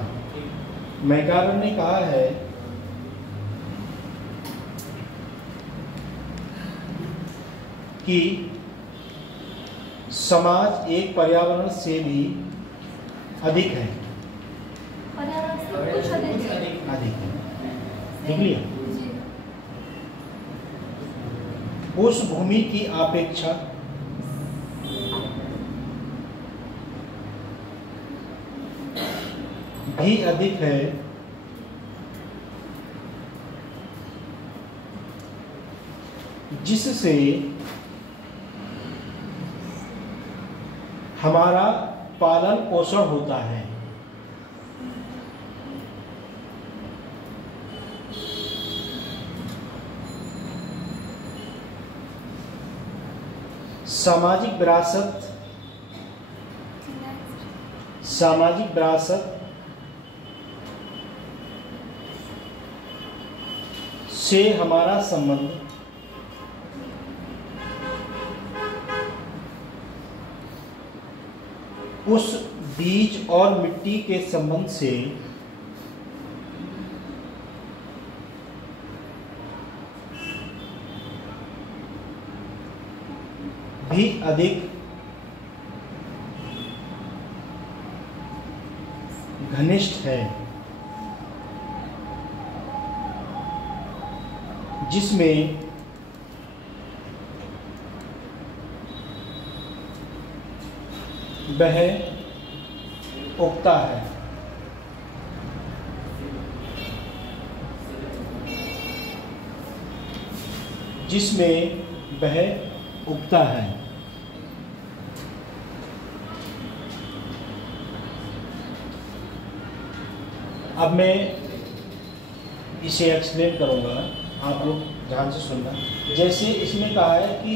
मैकैवर ने कहा है कि समाज एक पर्यावरण से भी अधिक है। पर्यावरण से कुछ अधिक है। अधिक है, देख लिया। उस भूमि की अपेक्षा भी अधिक है जिससे हमारा पालन पोषण होता है। सामाजिक विरासत से हमारा संबंध उस बीज और मिट्टी के संबंध से भी अधिक घनिष्ठ है, जिसमें वह उगता है। जिसमें वह उगता है। अब मैं इसे एक्सप्लेन करूंगा, आप लोग ध्यान से सुनना। जैसे इसमें कहा है कि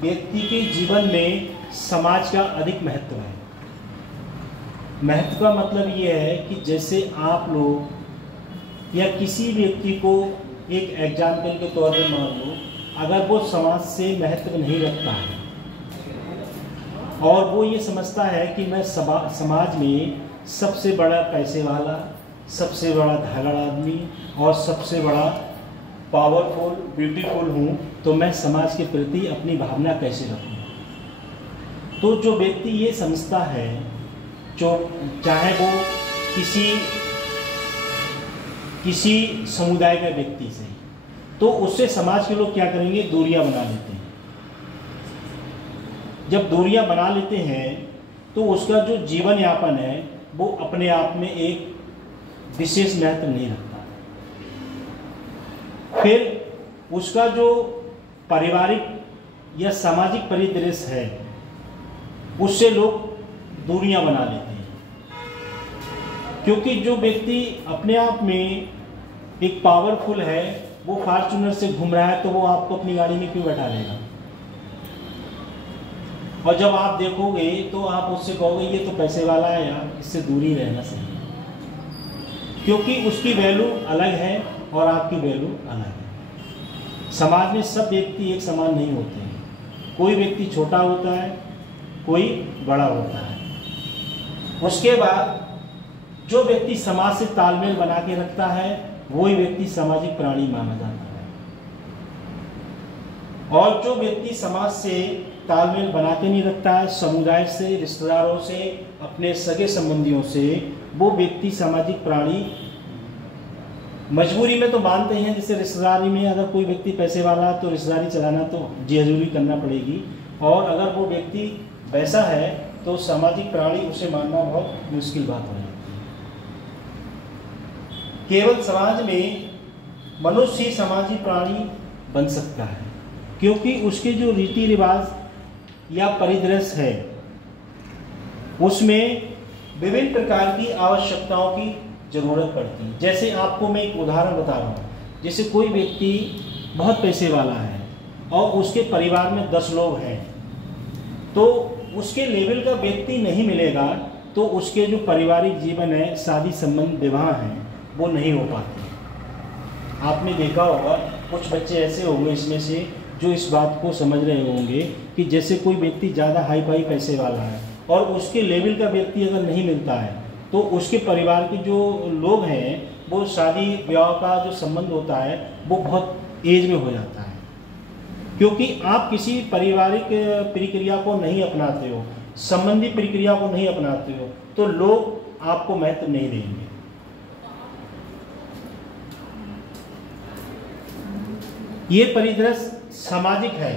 व्यक्ति के जीवन में समाज का अधिक महत्व है। महत्व का मतलब ये है कि जैसे आप लोग या किसी व्यक्ति को एक एग्जाम्पल के तौर पर मान लो, अगर वो समाज से महत्व नहीं रखता है और वो ये समझता है कि मैं समाज में सबसे बड़ा पैसे वाला, सबसे बड़ा धागड़ आदमी और सबसे बड़ा पावरफुल ब्यूटीफुल हूँ, तो मैं समाज के प्रति अपनी भावना कैसे रखूँ। तो जो व्यक्ति ये समझता है, जो चाहे वो किसी समुदाय का व्यक्ति से, तो उससे समाज के लोग क्या करेंगे, दूरियां बना लेते हैं। जब दूरियां बना लेते हैं तो उसका जो जीवन यापन है वो अपने आप में एक विशेष महत्व नहीं रखता। फिर उसका जो पारिवारिक या सामाजिक परिदृश्य है उससे लोग दूरियां बना लेते हैं, क्योंकि जो व्यक्ति अपने आप में एक पावरफुल है, वो फॉर्च्यूनर से घूम रहा है, तो वो आपको अपनी गाड़ी में क्यों बैठा लेगा। और जब आप देखोगे तो आप उससे कहोगे ये तो पैसे वाला है यार, इससे दूरी रहना चाहिए, क्योंकि उसकी वैल्यू अलग है और आपकी वैल्यू अलग है। समाज में सब व्यक्ति एक समान नहीं होते हैं, कोई व्यक्ति छोटा होता है, कोई बड़ा होता है। उसके बाद जो व्यक्ति समाज से तालमेल बना के रखता है वही व्यक्ति सामाजिक प्राणी माना जाता है, और जो व्यक्ति समाज से तालमेल बना के नहीं रखता है, समुदाय से, रिश्तेदारों से, अपने सगे संबंधियों से, वो व्यक्ति सामाजिक प्राणी मजबूरी में तो मानते हैं। जैसे रिश्तेदारी में अगर कोई व्यक्ति पैसे वाला है तो रिश्तेदारी चलाना तो जरूरी करना पड़ेगी, और अगर वो व्यक्ति वैसा है तो सामाजिक प्राणी उसे मानना बहुत मुश्किल बात हो जाती है। केवल समाज में मनुष्य ही सामाजिक प्राणी बन सकता है, क्योंकि उसके जो रीति रिवाज या परिदृश्य है उसमें विभिन्न प्रकार की आवश्यकताओं की जरूरत पड़ती है। जैसे आपको मैं एक उदाहरण बता रहा हूँ, जैसे कोई व्यक्ति बहुत पैसे वाला है और उसके परिवार में 10 लोग हैं, तो उसके लेवल का व्यक्ति नहीं मिलेगा तो उसके जो पारिवारिक जीवन है, शादी संबंध, विवाह हैं, वो नहीं हो पाते। आपने देखा होगा कुछ बच्चे ऐसे होंगे इसमें से जो इस बात को समझ रहे होंगे कि जैसे कोई व्यक्ति ज़्यादा हाई फाई पैसे वाला है और उसके लेवल का व्यक्ति अगर नहीं मिलता है तो उसके परिवार के जो लोग हैं वो शादी विवाह का जो संबंध होता है वो बहुत एज में हो जाता है, क्योंकि आप किसी पारिवारिक प्रक्रिया को नहीं अपनाते हो, संबंधी प्रक्रिया को नहीं अपनाते हो, तो लोग आपको महत्व नहीं देंगे। ये परिदृश्य सामाजिक है।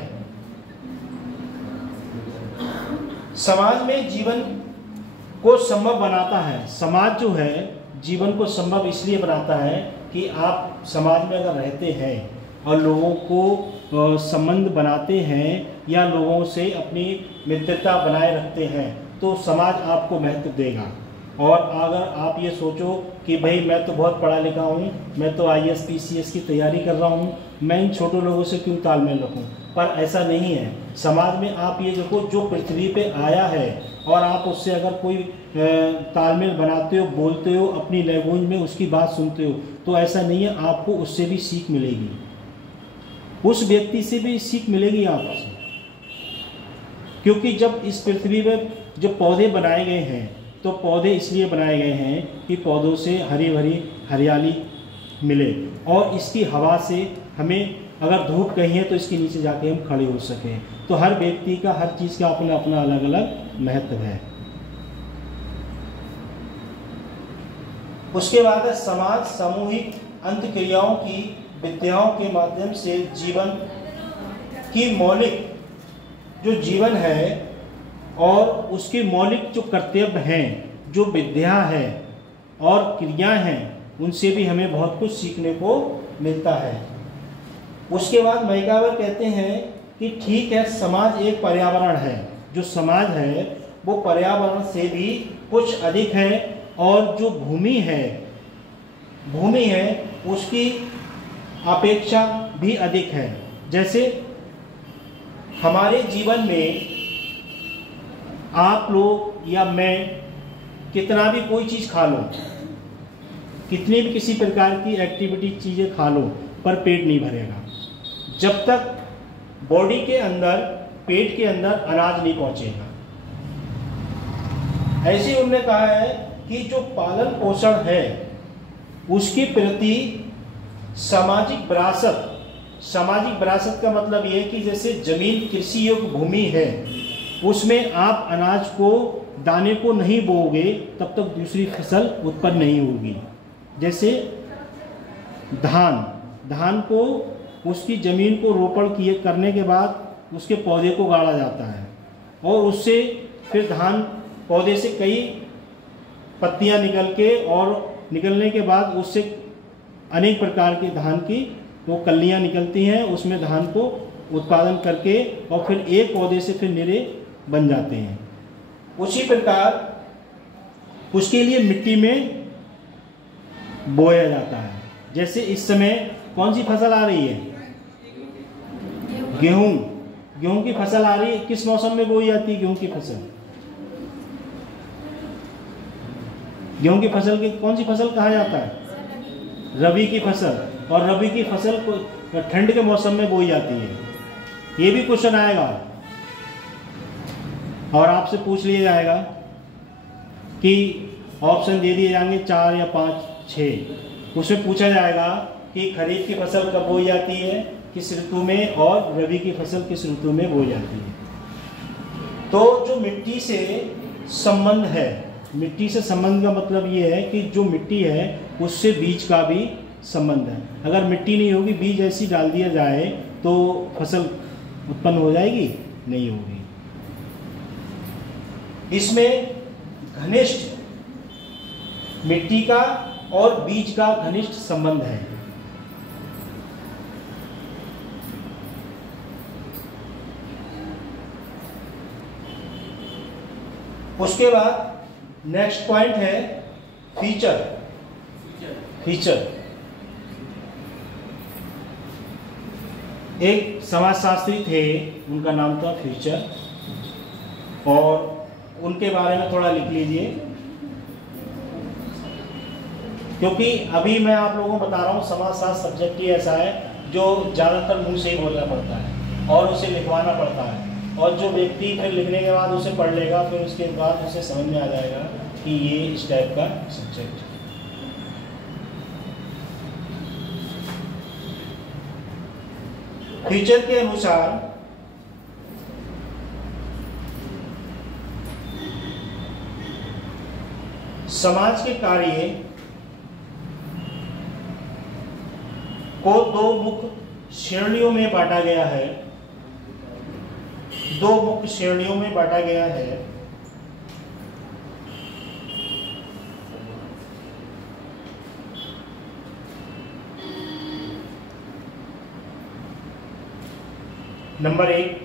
समाज में जीवन को संभव बनाता है। समाज जो है जीवन को संभव इसलिए बनाता है कि आप समाज में अगर रहते हैं और लोगों को संबंध बनाते हैं या लोगों से अपनी मित्रता बनाए रखते हैं तो समाज आपको महत्व देगा। और अगर आप ये सोचो कि भाई मैं तो बहुत पढ़ा लिखा हूँ, मैं तो IAS PCS की तैयारी कर रहा हूँ, मैं इन छोटे लोगों से क्यों तालमेल रखूँ, पर ऐसा नहीं है। समाज में आप ये देखो, जो पृथ्वी पे आया है और आप उससे अगर कोई तालमेल बनाते हो, बोलते हो, अपनी लैंग्वेज में उसकी बात सुनते हो, तो ऐसा नहीं है, आपको उससे भी सीख मिलेगी, उस व्यक्ति से भी सीख मिलेगी आपसे। क्योंकि जब इस पृथ्वी में जो पौधे बनाए गए हैं, तो पौधे इसलिए बनाए गए हैं कि पौधों से हरी भरी हरियाली मिले, और इसकी हवा से हमें अगर धूप कहीं है तो इसके नीचे जाके हम खड़े हो सकें। तो हर व्यक्ति का, हर चीज़ का अपना अपना अलग अलग महत्व है। उसके बाद है समाज सामूहिक अंतक्रियाओं की विद्याओं के माध्यम से जीवन की मौलिक जो जीवन है और उसके मौलिक जो कर्तव्य हैं, जो विद्या है और क्रियाएं हैं, उनसे भी हमें बहुत कुछ सीखने को मिलता है। उसके बाद मैकावर कहते हैं कि ठीक है, समाज एक पर्यावरण है, जो समाज है वो पर्यावरण से भी कुछ अधिक है, और जो भूमि है उसकी अपेक्षा भी अधिक है। जैसे हमारे जीवन में आप लोग या मैं कितना भी कोई चीज़ खा लो, कितनी भी किसी प्रकार की एक्टिविटी चीज़ें खा लो, पर पेट नहीं भरेगा जब तक बॉडी के अंदर, पेट के अंदर अनाज नहीं पहुंचेगा। ऐसे उन्होंने कहा है कि जो पालन पोषण है उसके प्रति सामाजिक विरासत का मतलब ये है कि जैसे जमीन कृषि योग्य भूमि है, उसमें आप अनाज को, दाने को नहीं बोओगे तब तक दूसरी फसल उत्पन्न नहीं होगी। जैसे धान को उसकी ज़मीन को रोपण करने के बाद उसके पौधे को गाड़ा जाता है, और उससे फिर धान पौधे से कई पत्तियां निकल के, और निकलने के बाद उससे अनेक प्रकार के धान की वो कलियां निकलती हैं, उसमें धान को उत्पादन करके और फिर एक पौधे से फिर निरे बन जाते हैं। उसी प्रकार उसके लिए मिट्टी में बोया जाता है। जैसे इस समय कौन सी फसल आ रही है? गेहूं की फसल आ रही है। किस मौसम में बोई जाती है गेहूं की फसल? गेहूं की फसल की कौन सी फसल कहा जाता है? रबी की फसल। और रबी की फसल को ठंड के मौसम में बोई जाती है। ये भी क्वेश्चन आएगा और आपसे पूछ लिया जाएगा कि ऑप्शन दे दिए जाएंगे 4 या 5, 6। उसमें पूछा जाएगा कि खरीफ की फसल कब बोई जाती है, किस ऋतु में, और रबी की फसल किस ऋतु में बोई जाती है। तो जो मिट्टी से संबंध है, मिट्टी से संबंध का मतलब ये है कि जो मिट्टी है उससे बीज का भी संबंध है। अगर मिट्टी नहीं होगी, बीज ऐसी डाल दिया जाए तो फसल उत्पन्न हो जाएगी? नहीं होगी। इसमें घनिष्ठ मिट्टी का और बीज का घनिष्ठ संबंध है। उसके बाद नेक्स्ट पॉइंट है फीचर। एक समाजशास्त्री थे, उनका नाम था फीचर, और उनके बारे में थोड़ा लिख लीजिए, क्योंकि अभी मैं आप लोगों को बता रहा हूँ समाजशास्त्र सब्जेक्ट ही ऐसा है जो ज़्यादातर मुंह से ही बोलना पड़ता है और उसे लिखवाना पड़ता है, और जो व्यक्ति फिर लिखने के बाद उसे पढ़ लेगा, फिर उसके बाद उसे समझ में आ जाएगा कि ये इस टाइप का सब्जेक्ट है। फीचर के अनुसार समाज के कार्य को 2 मुख्य श्रेणियों में बांटा गया है। 2 मुख्य श्रेणियों में बांटा गया है। नंबर 1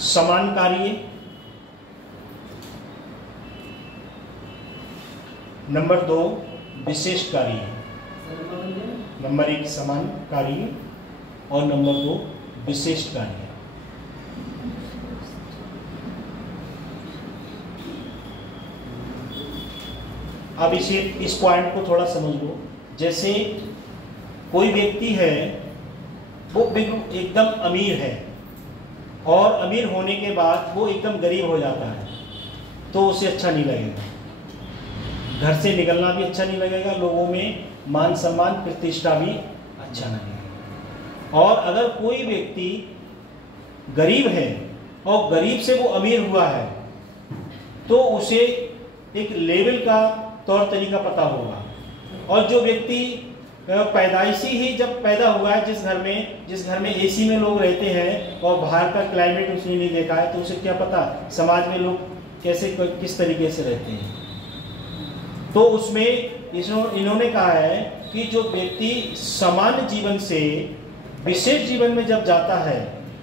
समान कार्य, नंबर 2 विशिष्ट कार्य। नंबर 1 समान कार्य और नंबर 2 विशिष्ट कार्य। अब इस पॉइंट को थोड़ा समझ लो। जैसे कोई व्यक्ति है, वो एकदम अमीर है और अमीर होने के बाद वो एकदम गरीब हो जाता है, तो उसे अच्छा नहीं लगेगा, घर से निकलना भी अच्छा नहीं लगेगा, लोगों में मान सम्मान प्रतिष्ठा भी अच्छा नहीं लगेगा। और अगर कोई व्यक्ति गरीब है और गरीब से वो अमीर हुआ है, तो उसे एक लेवल का तौर तरीका पता होगा। और जो व्यक्ति पैदाइशी ही जब पैदा हुआ है, जिस घर में एसी में लोग रहते हैं और बाहर का क्लाइमेट उसने नहीं देखा है, तो उसे क्या पता समाज में लोग कैसे किस तरीके से रहते हैं। तो उसमें इन्होंने कहा है कि जो व्यक्ति सामान्य जीवन से विशेष जीवन में जब जाता है,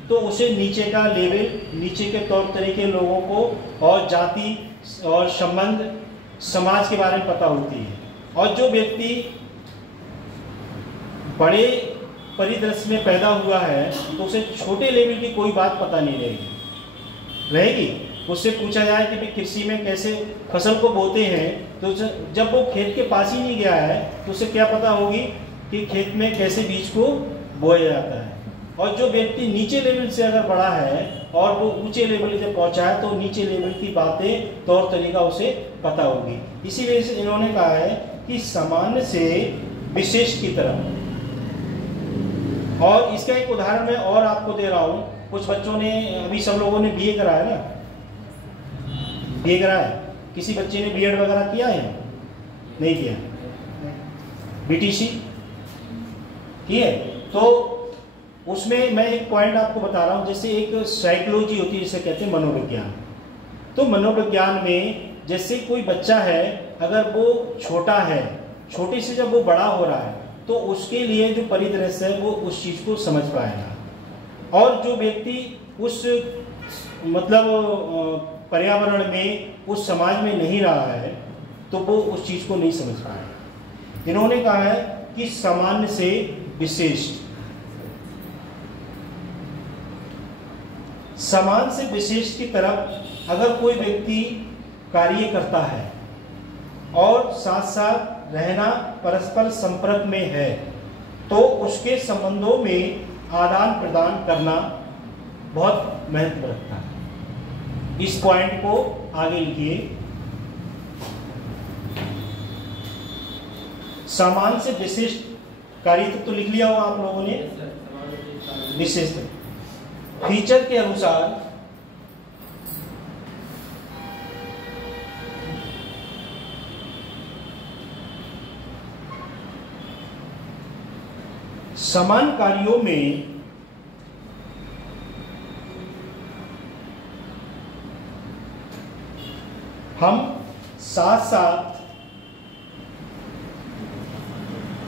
तो उसे नीचे का लेवल, नीचे के तौर तरीके लोगों को और जाति और संबंध समाज के बारे में पता होती है। और जो व्यक्ति बड़े परिदृश्य में पैदा हुआ है, तो उसे छोटे लेवल की कोई बात पता नहीं रहेगी। उससे पूछा जाए कि भाई कृषि में कैसे फसल को बोते हैं, तो जब वो खेत के पास ही नहीं गया है, तो उसे क्या पता होगी कि खेत में कैसे बीज को बोया जाता है। और जो व्यक्ति नीचे लेवल से अगर बड़ा है और वो ऊंचे लेवल जब पहुंचा है, तो नीचे लेवल की बातें, तौर तरीका उसे पता होगी। इसी वजह से इन्होंने कहा है कि सामान्य से विशेष की तरफ। और इसका एक उदाहरण मैं और आपको दे रहा हूँ। कुछ बच्चों ने, अभी सब लोगों ने बीए करा है ना, बीए करा है। किसी बच्चे ने बीएड वगैरह किया है? नहीं किया। बीटीसी की है? तो उसमें मैं एक पॉइंट आपको बता रहा हूँ। जैसे एक साइकोलॉजी होती है, जिसे कहते हैं मनोविज्ञान। तो मनोविज्ञान में जैसे कोई बच्चा है, अगर वो छोटा है, छोटे से जब वो बड़ा हो रहा है, तो उसके लिए जो परिदृश्य है वो उस चीज़ को समझ पाएगा। और जो व्यक्ति उस मतलब पर्यावरण में, उस समाज में नहीं रहा है, तो वो उस चीज़ को नहीं समझ पाएगा। इन्होंने कहा है कि सामान्य से विशिष्ट, समान से विशेष की तरफ अगर कोई व्यक्ति कार्य करता है और साथ साथ रहना परस्पर संपर्क में है, तो उसके संबंधों में आदान प्रदान करना बहुत महत्व रखता है। इस पॉइंट को आगे लिखिए। समान से विशिष्ट कार्य तो लिख लिया होगा आप लोगों ने। विशिष्ट फीचर के अनुसार समान कार्यों में हम साथ साथ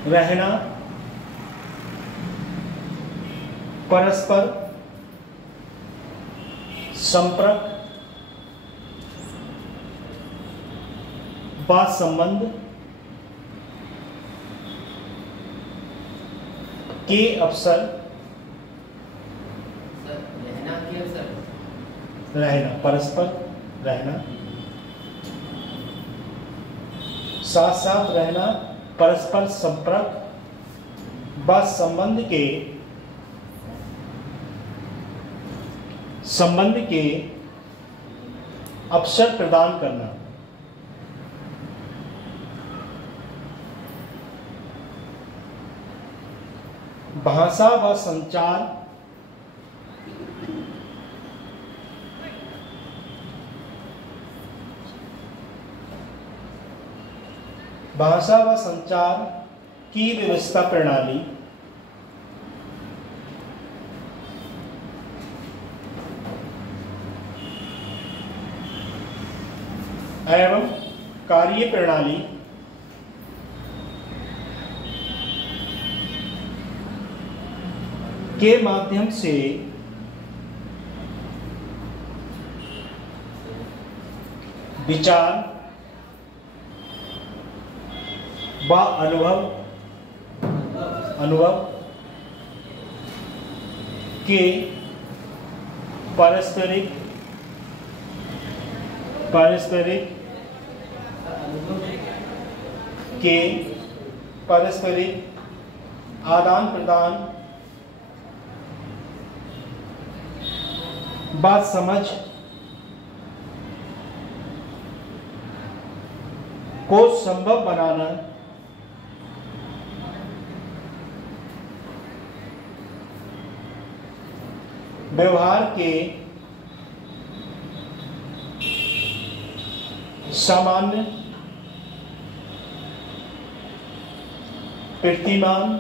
रहना, परस्पर संपर्क, बात संबंध के अवसर, रहना के अवसर, रहना, परस्पर रहना, साथ साथ रहना, परस्पर संपर्क, बात संबंध के अवसर प्रदान करना। भाषा व संचार, भाषा व संचार की व्यवस्था प्रणाली, एवं कार्य प्रणाली के माध्यम से विचार व अनुभव के पारस्परिक आदान प्रदान, बात समझ को संभव बनाना, व्यवहार के सामान्य, कीर्तिमान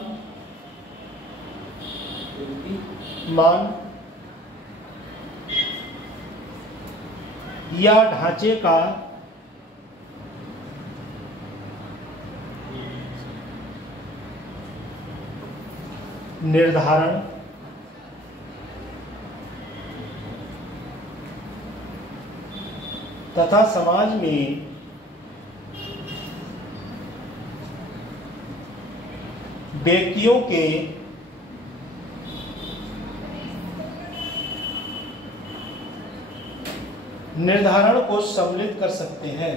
मान या ढांचे का निर्धारण, तथा समाज में व्यक्तियों के निर्धारण को सम्मिलित कर सकते हैं।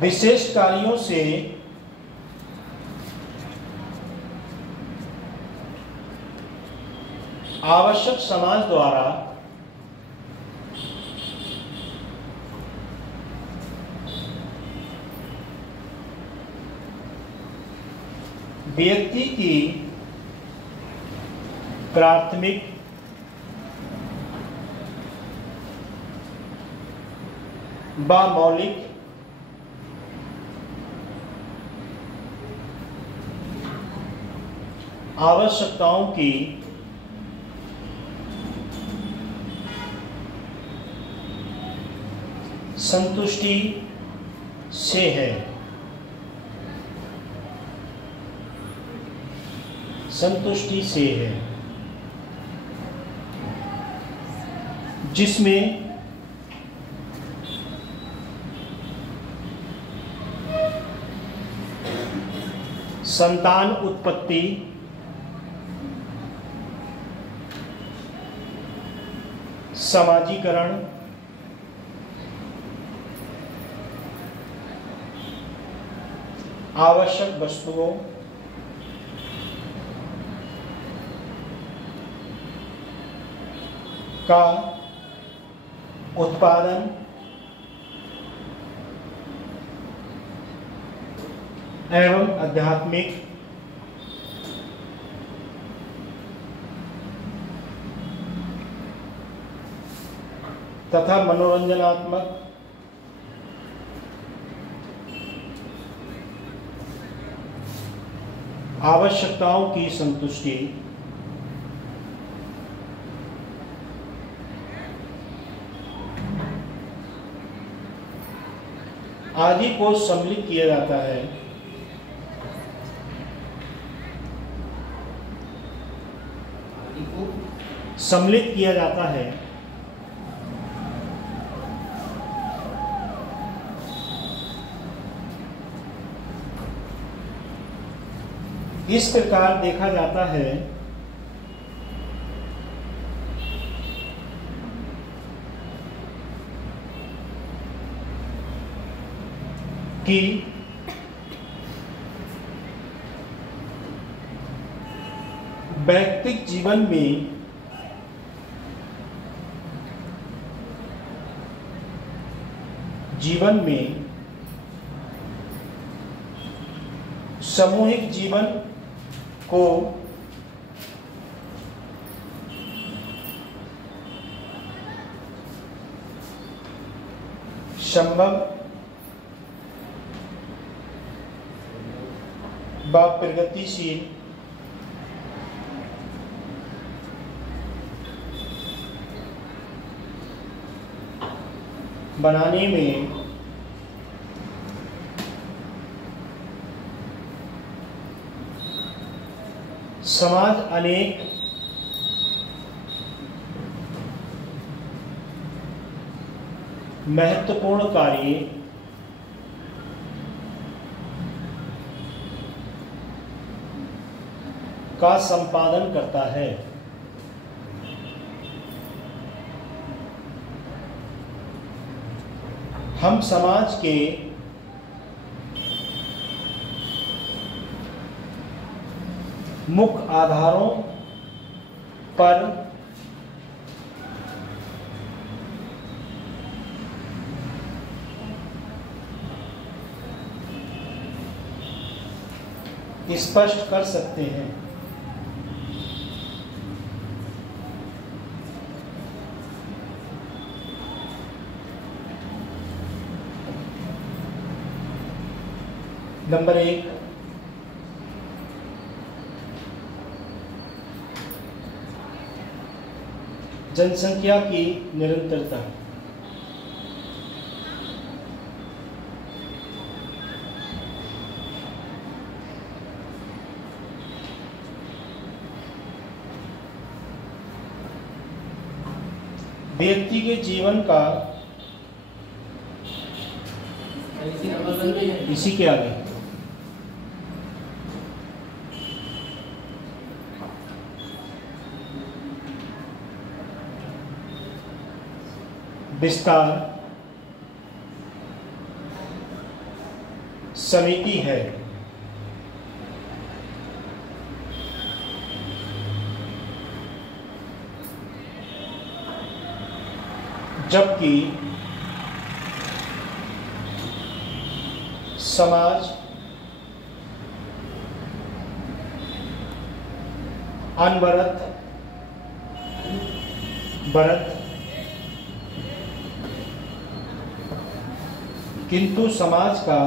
विशेष कार्यों से आवश्यक समाज द्वारा व्यक्ति की प्राथमिक व मौलिक आवश्यकताओं की संतुष्टि से है। संतुष्टि से है जिसमें संतान उत्पत्ति, समाजीकरण, आवश्यक वस्तुओं का उत्पादन, एवं आध्यात्मिक तथा मनोरंजनात्मक आवश्यकताओं की संतुष्टि आदि को सम्मिलित किया जाता है। सम्मिलित किया जाता है इस प्रकार देखा जाता है कि वैयक्तिक जीवन में सामूहिक जीवन को संभव व प्रगतिशील बनाने में समाज अनेक महत्वपूर्ण कार्य का संपादन करता है। हम समाज के मुख्य आधारों पर स्पष्ट कर सकते हैं। नंबर 1, जनसंख्या की निरंतरता। व्यक्ति के जीवन का इसी के आगे विस्तार समिति है। जबकि समाज अनवरत बरत, किंतु समाज का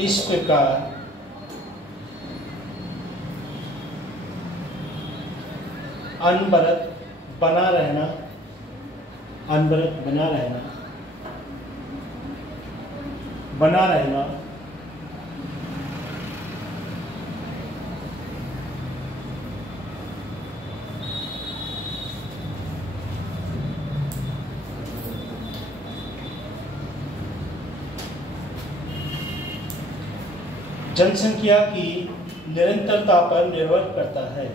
इस प्रकार अनवरत बना रहना, जनसंख्या की निरंतरता पर निर्भर करता है।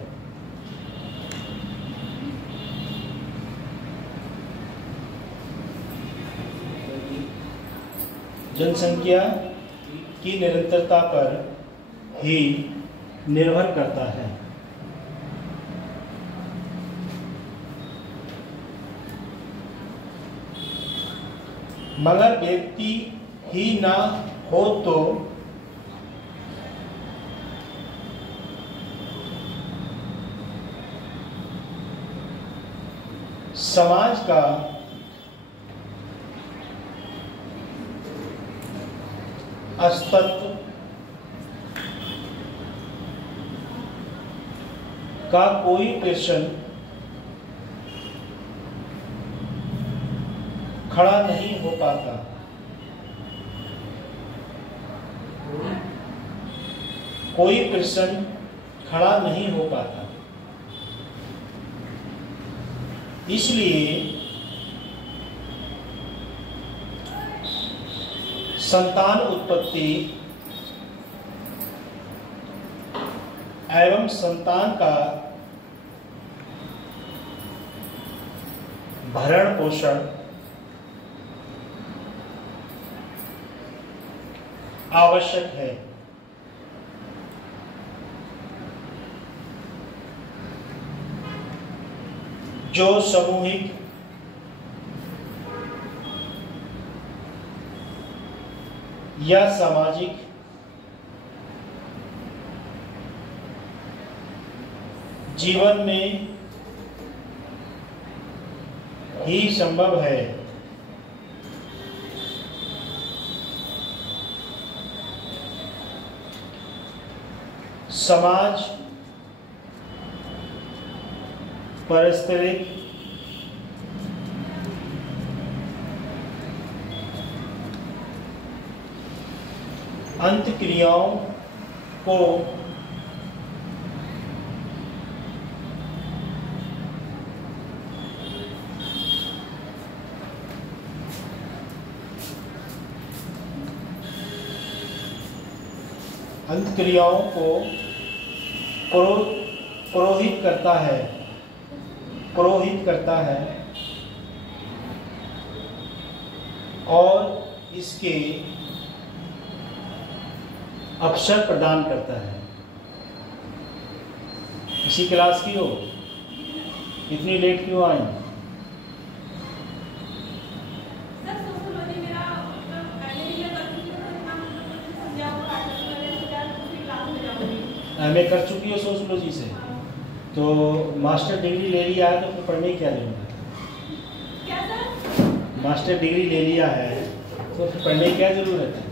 जनसंख्या की निरंतरता पर ही निर्भर करता है। मगर व्यक्ति ही ना हो तो समाज का अस्तित्व का कोई प्रश्न खड़ा नहीं हो पाता। कोई प्रश्न खड़ा नहीं हो पाता। इसलिए संतान उत्पत्ति एवं संतान का भरण पोषण आवश्यक है। जो सामूहिक या सामाजिक जीवन में ही संभव है। समाज पारिस्थितिक अंतक्रियाओं को अंतक्रियाओं को पुरोहित करता है और इसके अवसर प्रदान करता है। इसी क्लास की हो, इतनी लेट क्यों आई? सर सोशियोलॉजी मेरा पहले ही कर चुकी हूं, इतना समझा हुआ है तो दूसरी क्लास में जाऊंगी। एमए कर चुकी हो सोशियोलॉजी से, तो मास्टर डिग्री ले लिया है तो फिर पढ़ने की क्या जरूरत है? क्या सर? मास्टर डिग्री ले लिया है तो फिर पढ़ने की क्या जरूरत है?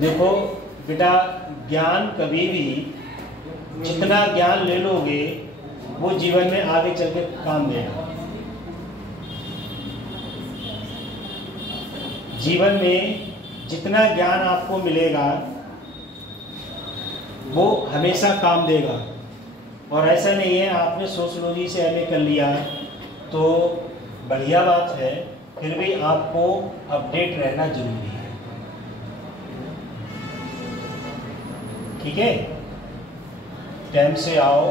देखो बेटा, ज्ञान कभी भी जितना ज्ञान ले लोगे वो जीवन में आगे चल के काम देगा। जीवन में जितना ज्ञान आपको मिलेगा वो हमेशा काम देगा। और ऐसा नहीं है आपने सोशियोलॉजी से एमए कर लिया तो बढ़िया बात है, फिर भी आपको अपडेट रहना जरूरी है। ठीक है, टाइम से आओ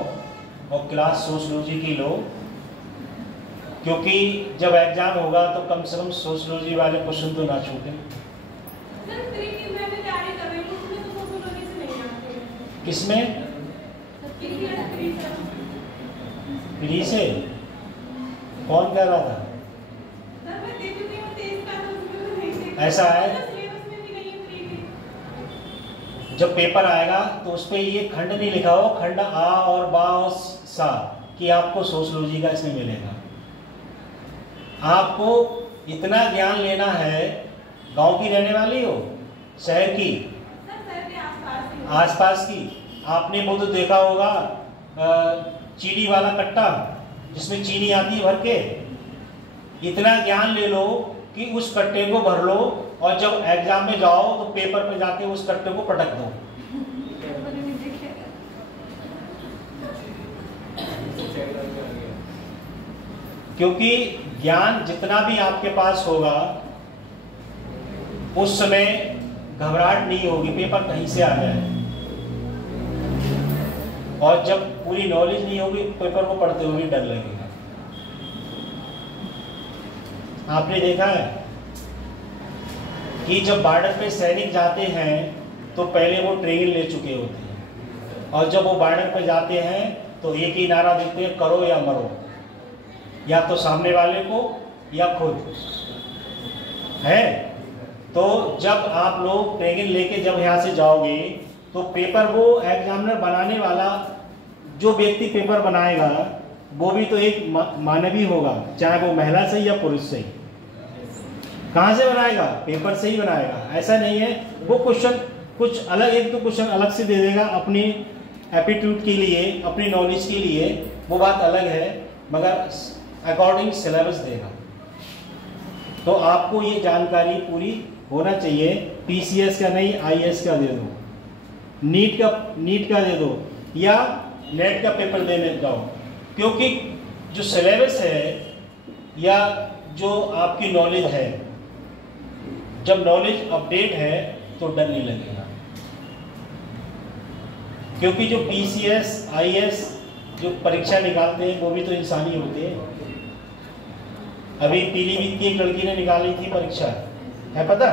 और क्लास सोशियोलॉजी की लो, क्योंकि जब एग्जाम होगा तो कम से कम सोशियोलॉजी वाले क्वेश्चन तो ना छूटे। सर प्री की मैं तैयारी कर रही हूं, उसमें तो सोशियोलॉजी से नहीं आते हैं। किसमें? प्री से? कौन कह रहा था? सर मैं दे चुकी हूं 23 का, तो उसमें तो नहीं थे। ऐसा है? सिलेबस में भी नहीं है प्री की। जब पेपर आएगा तो उस पे ये खंड नहीं लिखा हो, खंड आ और बा और सा, कि आपको सोशियोलॉजी का इसमें मिलेगा। आपको इतना ज्ञान लेना है। गांव की रहने वाली हो, शहर की? सर शहर के आसपास ही। आसपास की? आपने वो तो देखा होगा चीनी वाला कट्टा जिसमें चीनी आती है भर के। इतना ज्ञान ले लो कि उस कट्टे को भर लो और जब एग्जाम में जाओ तो पेपर पे जाके उस कट्टे को पटक दो। क्योंकि ज्ञान जितना भी आपके पास होगा उस समय घबराहट नहीं होगी, पेपर कहीं से आ जाए। और जब पूरी नॉलेज नहीं होगी पेपर को पढ़ते हुए डर लगेगा। आपने देखा है कि जब बॉर्डर पे सैनिक जाते हैं तो पहले वो ट्रेनिंग ले चुके होते हैं, और जब वो बॉर्डर पे जाते हैं तो एक ही नारा देते हैं, करो या मरो, या तो सामने वाले को या खुद है। तो जब आप लोग ट्रेनिंग लेके जब यहाँ से जाओगे तो पेपर वो एग्जामिनर बनाने वाला जो व्यक्ति पेपर बनाएगा वो भी तो एक मानवीय होगा, चाहे वो महिला से या पुरुष से। कहाँ से बनाएगा? पेपर से ही बनाएगा। ऐसा नहीं है वो क्वेश्चन कुछ अलग, एक तो क्वेश्चन अलग से दे देगा अपनी एप्टीट्यूड के लिए, अपनी नॉलेज के लिए, वो बात अलग है, मगर अकॉर्डिंग सिलेबस देगा। तो आपको ये जानकारी पूरी होना चाहिए। पीसीएस का नहीं, आईएएस का दे दो, नीट का दे दो, या नेट का पेपर देने जाओ, क्योंकि जो सिलेबस है या जो आपकी नॉलेज है, जब नॉलेज अपडेट है तो डर नहीं लगेगा। क्योंकि जो पीसीएस आईएएस जो परीक्षा निकालते हैं वो भी तो इंसानी होते हैं। अभी पीलीभीत की एक लड़की ने निकाली थी परीक्षा, है पता?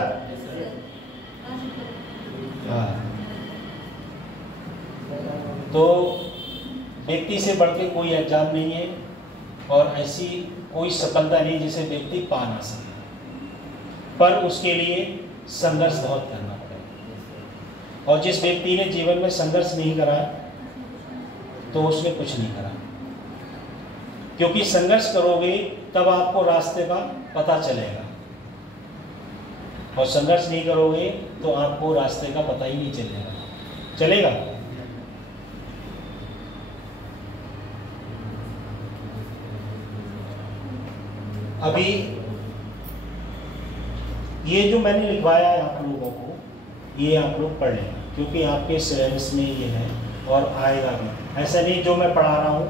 हाँ। तो व्यक्ति से बढ़ के कोई एग्जाम नहीं है और ऐसी कोई सफलता नहीं जिसे व्यक्ति पा ना सके, पर उसके लिए संघर्ष बहुत करना पड़ेगा। और जिस व्यक्ति ने जीवन में संघर्ष नहीं करा तो उसने कुछ नहीं करा, क्योंकि संघर्ष करोगे तब आपको रास्ते का पता चलेगा, और संघर्ष नहीं करोगे तो आपको रास्ते का पता ही नहीं चलेगा। अभी ये जो मैंने लिखवाया है आप लोगों को, ये आप लोग पढ़ लें, क्योंकि आपके सिलेबस में ये है और आएगा भी। ऐसा नहीं जो मैं पढ़ा रहा हूँ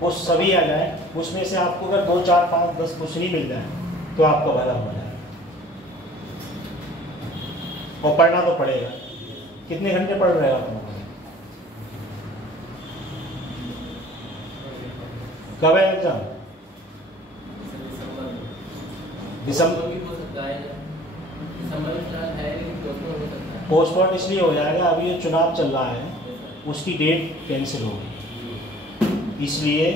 वो सभी आ जाए, उसमें से आपको अगर 2, 4, 5, 10 क्वेश्चन ही मिल जाए तो आपका भला हो जाए। और पढ़ना तो पड़ेगा। कितने घंटे पढ़ रहे हो आप लोग? कब है एग्जाम? दिसंबर। पोस्टपोन इसलिए हो जाएगा, अभी ये चुनाव चल रहा है, उसकी डेट कैंसिल होगी, इसलिए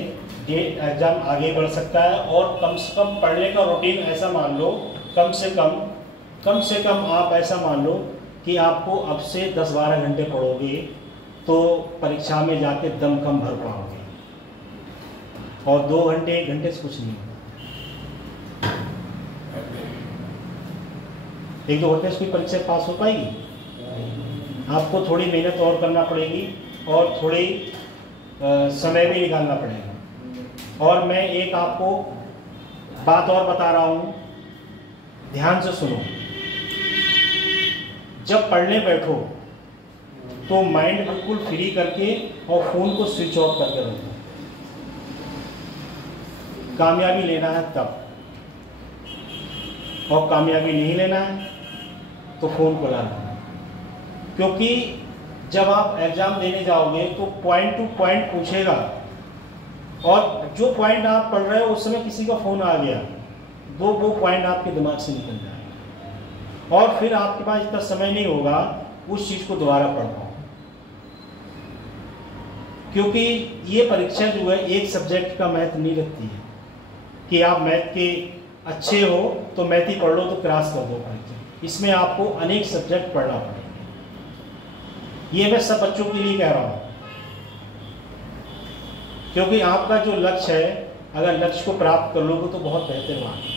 डेट एग्जाम आगे बढ़ सकता है। और कम से कम पढ़ने का रूटीन ऐसा मान लो, कम से कम आप ऐसा मान लो कि आपको अब से 10-12 घंटे पढ़ोगे तो परीक्षा में जाके दम कम भर पाओगे, और 2 घंटे 1 घंटे से कुछ नहीं होगा। 1-2 घंटे से कोई परीक्षा पास हो पाएगी? आपको थोड़ी मेहनत और करना पड़ेगी और थोड़ी समय भी निकालना पड़ेगा। और मैं एक आपको बात और बता रहा हूँ, ध्यान से सुनो। जब पढ़ने बैठो तो माइंड बिल्कुल फ्री करके और फ़ोन को स्विच ऑफ करके रखो। कामयाबी लेना है तब, और कामयाबी नहीं लेना है तो फ़ोन को लाना है। क्योंकि जब आप एग्ज़ाम देने जाओगे तो पॉइंट टू पॉइंट पूछेगा, और जो पॉइंट आप पढ़ रहे हो उस समय किसी का फ़ोन आ गया, वो पॉइंट आपके दिमाग से निकल जाएगा, और फिर आपके पास इतना समय नहीं होगा उस चीज़ को दोबारा पढ़ पाओ। क्योंकि ये परीक्षा जो है एक सब्जेक्ट का मैथ नहीं रखती है कि आप मैथ के अच्छे हो तो मैथ ही पढ़ लो तो क्रॉस कर दो परीक्षा। इसमें आपको अनेक सब्जेक्ट पढ़ना पड़ेगा। ये मैं सब बच्चों के लिए कह रहा हूँ, क्योंकि आपका जो लक्ष्य है, अगर लक्ष्य को प्राप्त कर लोगे तो बहुत बेहतर बात है।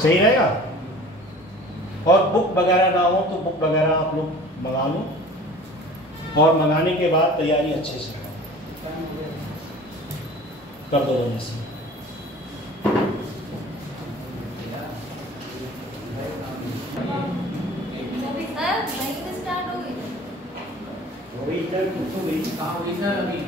सही रहेगा। और बुक वगैरह ना हो तो बुक वगैरह आप लोग मंगा लो, और मंगाने के बाद तैयारी अच्छे से कर दो दोनों से। सर वहीं से स्टार्ट हो गई। वही इधर कुछ हो गई। हाँ वही सर अभी